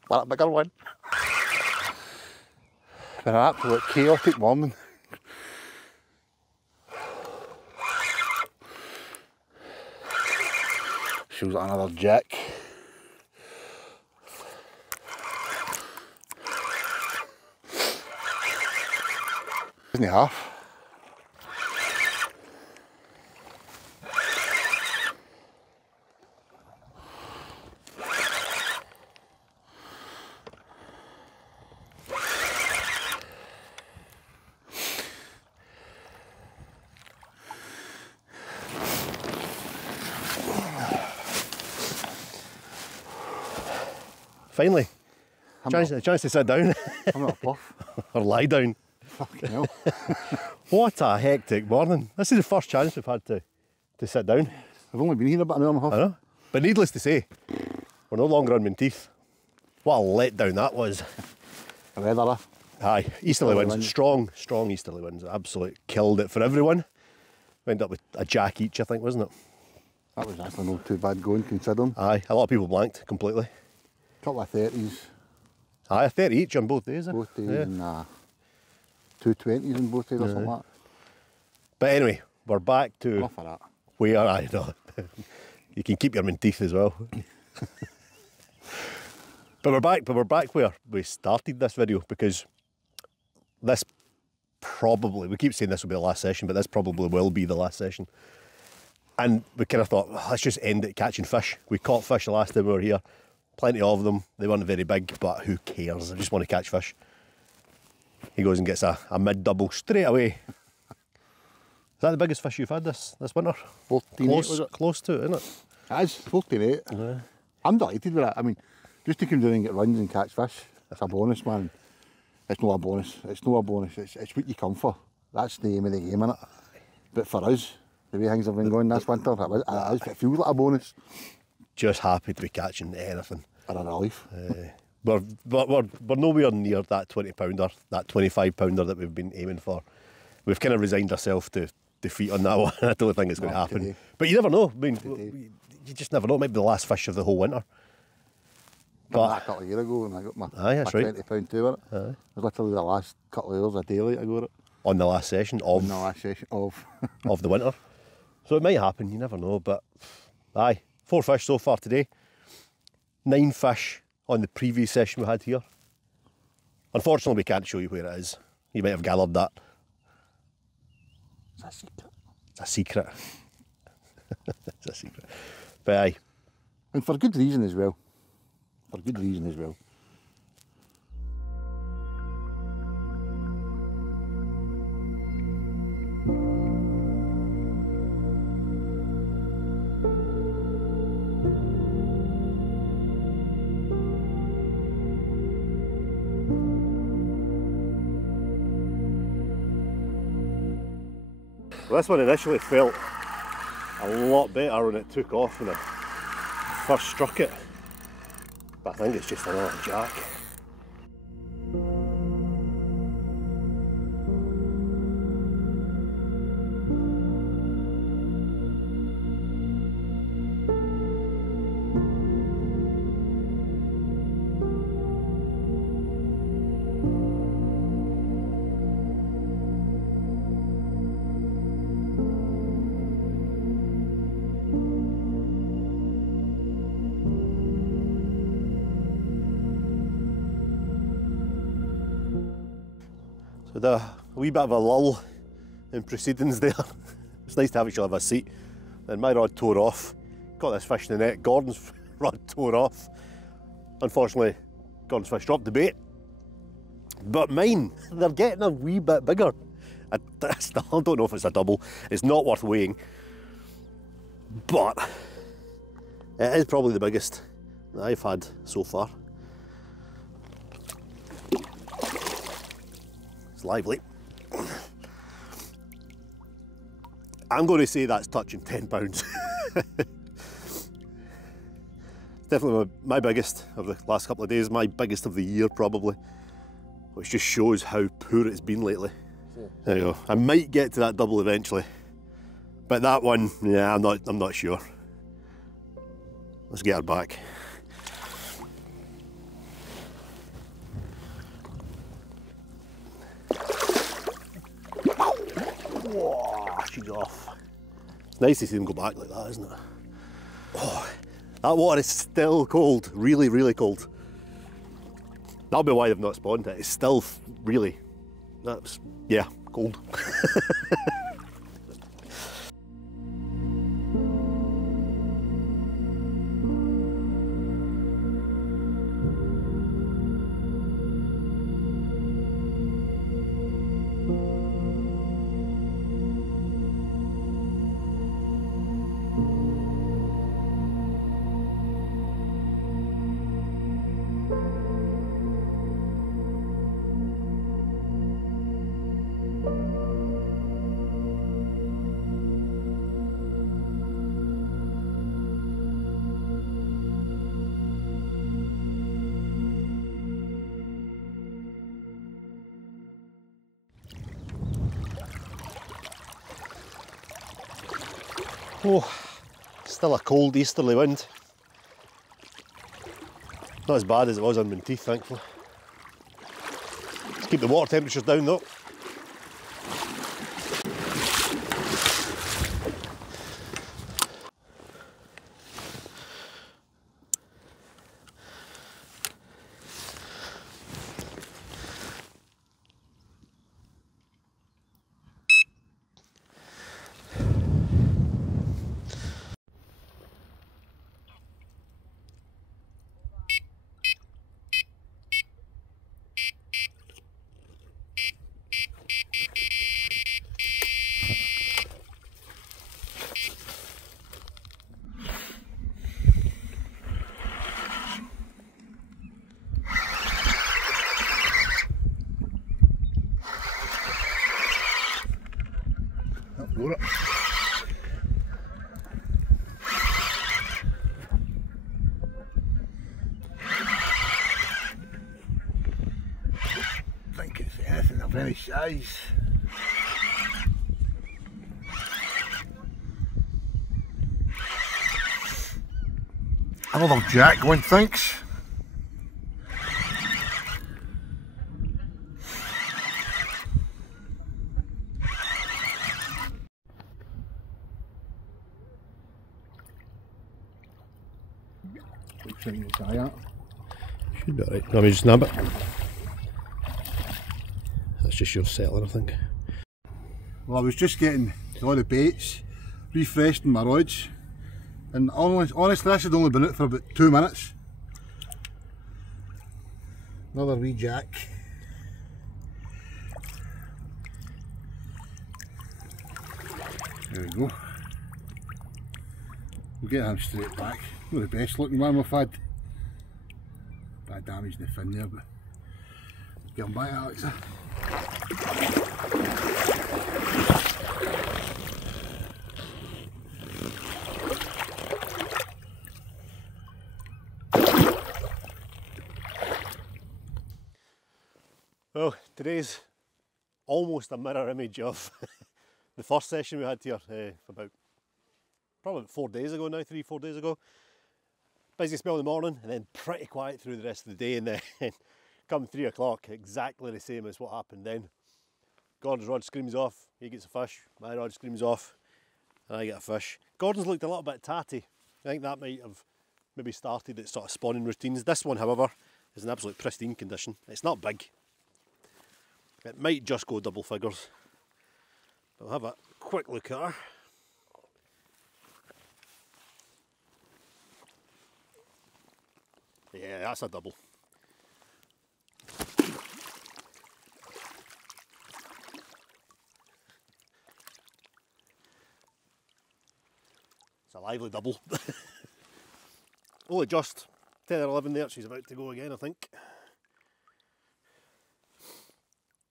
But a bigger one. Been an absolute chaotic morning. Feels like another jack. Isn't he half? Finally, a chance to sit down. I'm not a puff. Or lie down. Fucking hell. What a hectic morning. This is the first chance we've had to sit down. I've only been here about an hour and a half. I know. But needless to say, we're no longer on Menteith. What a letdown that was. A weather. Aye, easterly winds. Strong easterly winds. Absolutely killed it for everyone. Went up with a jack each, I think, wasn't it? That was actually not too bad going considering. Aye, a lot of people blanked completely. Couple of 30s. Aye, 30 each on both days. Both days, Yeah. and 220s on both days or something like that. But anyway, we're back to Enough of that. where I know. You can keep your Menteith as well. But we're back where we started this video, because this probably, we keep saying this will be the last session, but this probably will be the last session. And we kind of thought, let's just end it catching fish. We caught fish the last time we were here. Plenty of them. They weren't very big, but who cares? I just want to catch fish. He goes and gets a mid-double straight away. Is that the biggest fish you've had this winter? 14.8 was it? Close to it, isn't it? It is, 14.8. Yeah. I'm delighted with it. I mean, just to come down and get runs and catch fish, it's a bonus, man. It's not a bonus. It's not a bonus. It's what you come for. That's the aim of the game, innit? But for us, the way things have been going this winter, it feels like a bonus. Just happy to be catching anything. And a relief. We're nowhere near that 20 pounder, that 25 pounder that we've been aiming for. We've kind of resigned ourselves to defeat on that one. I don't think it's going to happen. Today. But you never know. I mean, you just never know. It might be the last fish of the whole winter. But a couple of years ago, when I got my, that's my right. 20 pound two in it, it was literally the last couple of years a day late ago. On the last session of In the last session of of the winter. So it might happen, you never know. But aye, 4 fish so far today. 9 fish on the previous session we had here. Unfortunately, we can't show you where it is. You might have gathered that. It's a secret. It's a secret. It's a secret. But aye. And for good reason as well. For good reason as well. Well, this one initially felt a lot better when it took off when I first struck it. But I think it's just another jack. So a wee bit of a lull in proceedings there. It's nice to have each other have a seat. Then my rod tore off. Got this fish in the net. Gordon's rod tore off. Unfortunately, Gordon's fish dropped the bait. But mine, they're getting a wee bit bigger. I still don't know if it's a double. It's not worth weighing. But it is probably the biggest that I've had so far. It's lively. I'm going to say that's touching 10 pounds. It's definitely my biggest of the last couple of days, my biggest of the year probably, which just shows how poor it's been lately. There you go. I might get to that double eventually, but that one, yeah, I'm not sure. Let's get her back. edge off. It's nice to see them go back like that, isn't it? Oh, that water is still cold, really, really cold. That'll be why they've not spawned it. It's still really, that's, yeah, cold. Oh, still a cold easterly wind. Not as bad as it was on Menteith, thankfully. Let's keep the water temperatures down though. Got it. I think it's anything of any size. Another jack, one thinks. Should be alright. Let me just nab it. That's just your settling, I think. Well, I was just getting all the baits, refreshing my rods, and honestly this had only been out for about 2 minutes. Another wee jack. There we go. We'll get him straight back. Not the best looking one we've had. Bad damage in the fin there, but get him back, Alexa. Well, today's almost a mirror image of the first session we had here about probably 4 days ago now, 3-4 days ago. Busy spell in the morning and then pretty quiet through the rest of the day, and then come 3 o'clock, exactly the same as what happened then. Gordon's rod screams off, he gets a fish, my rod screams off, and I get a fish. Gordon's looked a little bit tatty. I think that might have maybe started its sort of spawning routines. This one, however, is in absolute pristine condition. It's not big. It might just go double figures. I'll have a quick look at her. Yeah, that's a double. It's a lively double. Only just 10 or 11 there, she's about to go again, I think.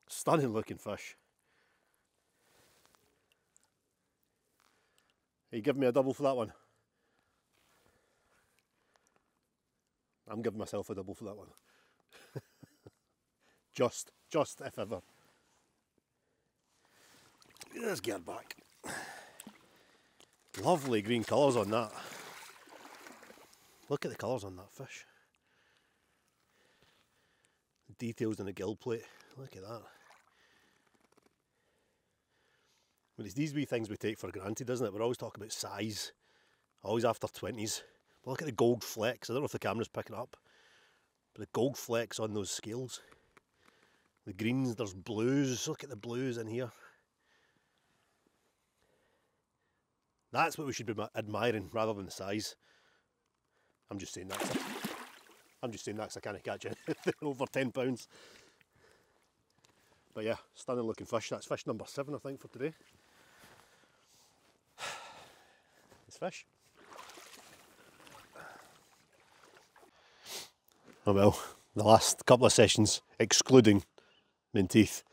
Stunning looking fish. Are you giving me a double for that one? I'm giving myself a double for that one. just if ever. Let's get her back. Lovely green colours on that. Look at the colours on that fish. Details in the gill plate. Look at that. Well, it's these wee things we take for granted, isn't it? We're always talking about size, always after 20s. But look at the gold flecks. I don't know if the camera's picking up, but the gold flecks on those scales. The greens, there's blues. Look at the blues in here. That's what we should be admiring rather than the size. I'm just saying that. I'm just saying that because I can't catch it. Over £10. But yeah, stunning looking fish. That's fish number 7, I think, for today. It's fish. Oh well, the last couple of sessions, excluding Menteith,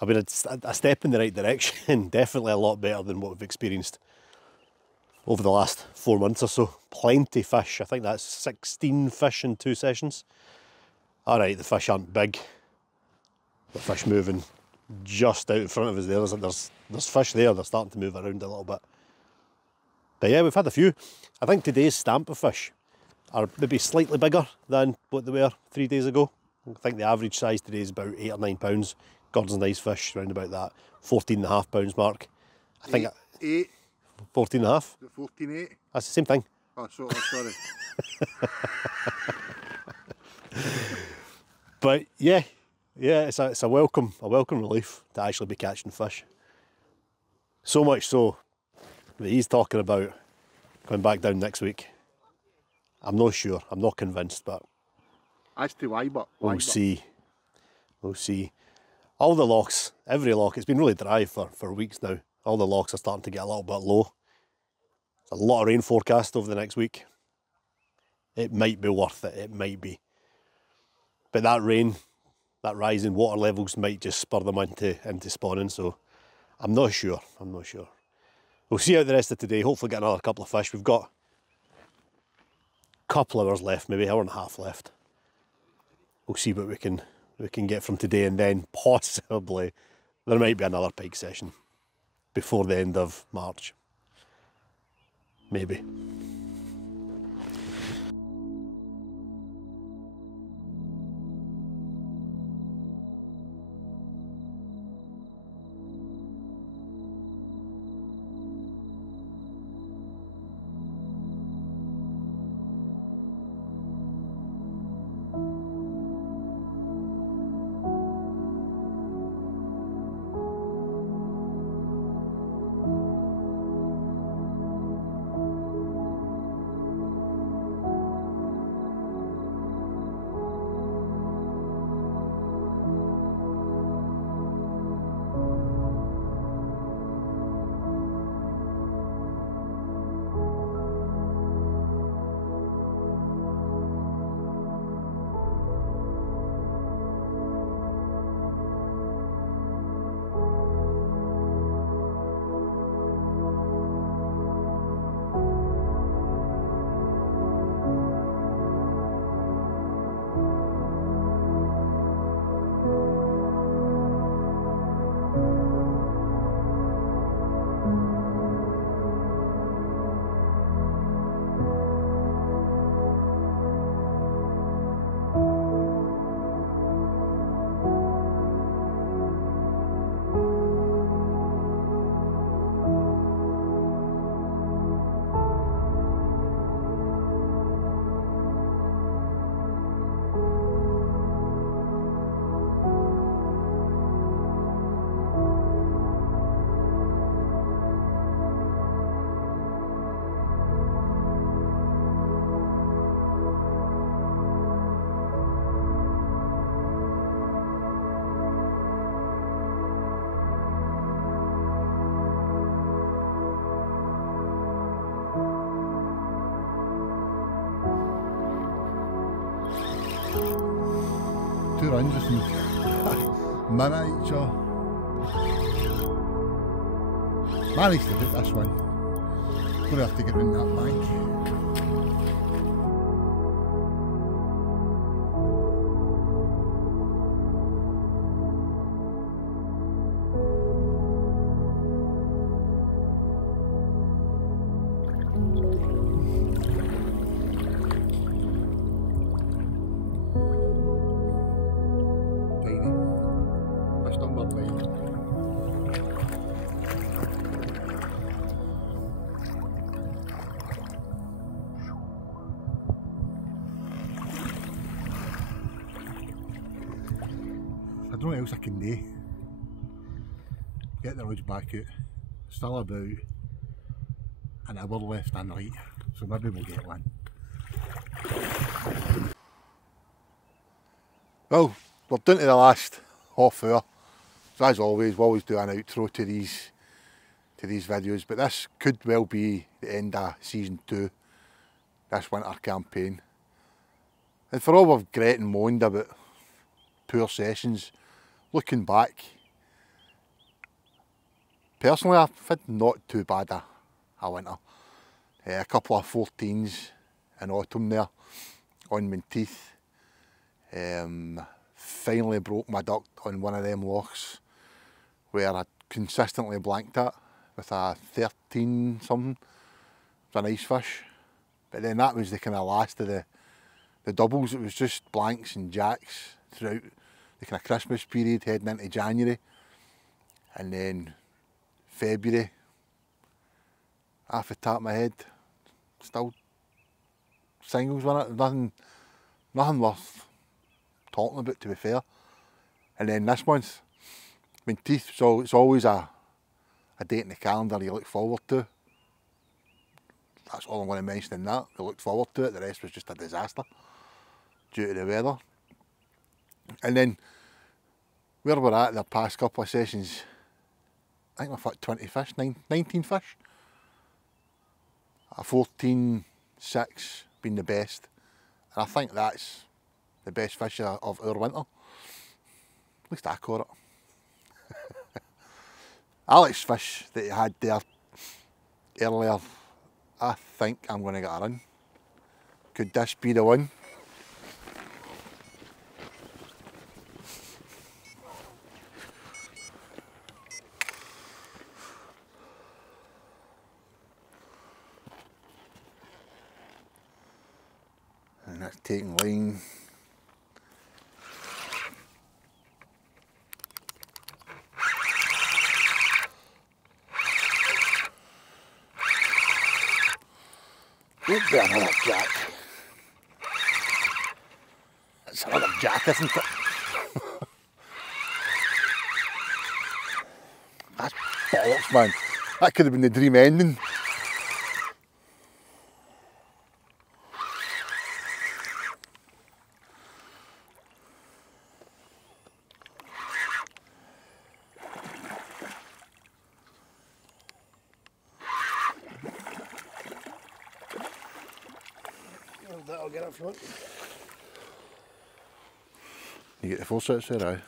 have been a step in the right direction. Definitely a lot better than what we've experienced over the last 4 months or so. Plenty fish. I think that's 16 fish in 2 sessions. Alright, the fish aren't big. The fish moving just out in front of us there. There's fish there. They're starting to move around a little bit. But yeah, we've had a few. I think today's stamp of fish are maybe slightly bigger than what they were 3 days ago. I think the average size today is about £8 or £9. Gordon's nice fish, around about that £14.5 mark. I think 8. 14.5. 14.8. That's the same thing. Oh, sorry. But yeah, it's a welcome relief to actually be catching fish. So much so that he's talking about going back down next week. I'm not sure. I'm not convinced, but As to why, but we'll see. We'll see. All the lochs, every loch, it's been really dry for weeks now. All the lochs are starting to get a little bit low. There's a lot of rain forecast over the next week. It might be worth it, it might be. But that rain, that rise in water levels might just spur them into spawning, so I'm not sure. We'll see out the rest of today, hopefully get another couple of fish. We've got a couple of hours left, maybe an hour and a half left. We'll see what we can get from today, and then possibly there might be another pike session before the end of March. Maybe. Two runs with me. Minute each other. Managed to hit this one. Gonna have to get in that bank. don't know what else I can do. Get the rods back out. Still about an hour left in night, so maybe we'll get one. Well, we're down to the last half hour. So as always, we always do an outro to these videos, but this could well be the end of season 2, this winter campaign. And for all we've gret and moaned about poor sessions, looking back, personally I've had not too bad a winter. A couple of 14s in autumn there on Menteith. Finally broke my duck on one of them lochs where I consistently blanked it with a 13 something. It was a nice fish. But then that was the kind of last of the doubles. It was just blanks and jacks throughout the kind of Christmas period heading into January. And then February, off the top of my head, still singles on it. Nothing worth talking about, to be fair. And then this month, Menteith, so it's always a date in the calendar you look forward to. That's all I'm going to mention in that. We looked forward to it, the rest was just a disaster due to the weather. And then where we're at the past couple of sessions, I think we've got 20 fish, 19 fish. A 14-6 being the best. And I think that's the best fish of our winter. At least I caught it. Alex fish that you had there earlier, I think I'm going to get a run. Could this be the one? And that's taking line. Don't be another jack. That's another jack, isn't it? That's bollocks, man. That could have been the dream ending. I'll get up front. You get the full sets there, aye?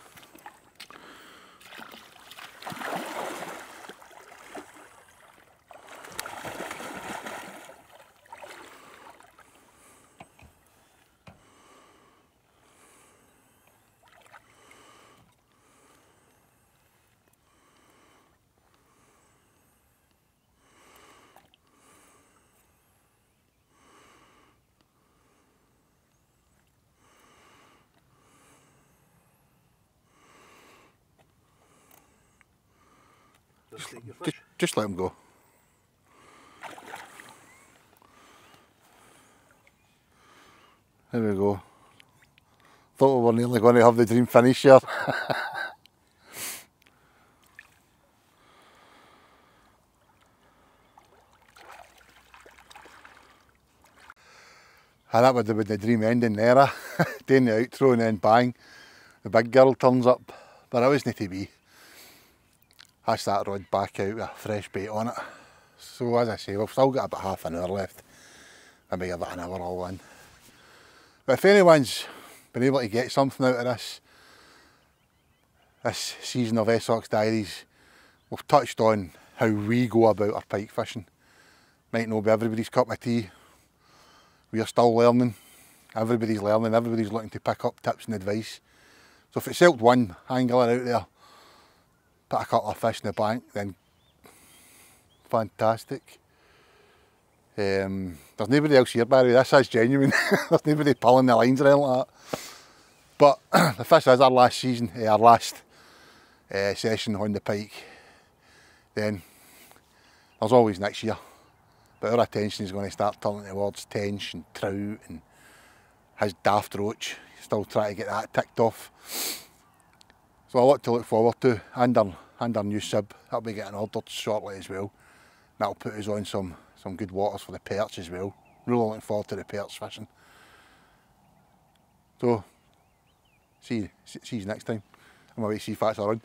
Just let him go. There we go. Thought we were nearly going to have the dream finish here. And that would have been the dream ending there, doing the outro and then bang, the big girl turns up. But it wasn't to be. That's that rod back out with a fresh bait on it. So as I say, we've still got about half an hour left. Maybe about an hour all in. But if anyone's been able to get something out of this season of Esox Diaries, we've touched on how we go about our pike fishing. Might not be everybody's cup of tea. We're still learning. Everybody's learning, everybody's looking to pick up tips and advice. So if it's helped one angler out there, put a couple of fish in the bank, then fantastic. There's nobody else here, by the way, this is genuine. There's nobody pulling the lines or anything like that. But the fish is our last season, our last session on the pike. Then there's always next year. But our attention is going to start turning towards tench and trout and his daft roach. Still trying to get that ticked off. So a lot to look forward to, and our new sib, that'll be getting ordered shortly as well. That'll put us on some good waters for the perch as well. Really looking forward to the perch fishing. So, see you next time. I'm away, see if that's on.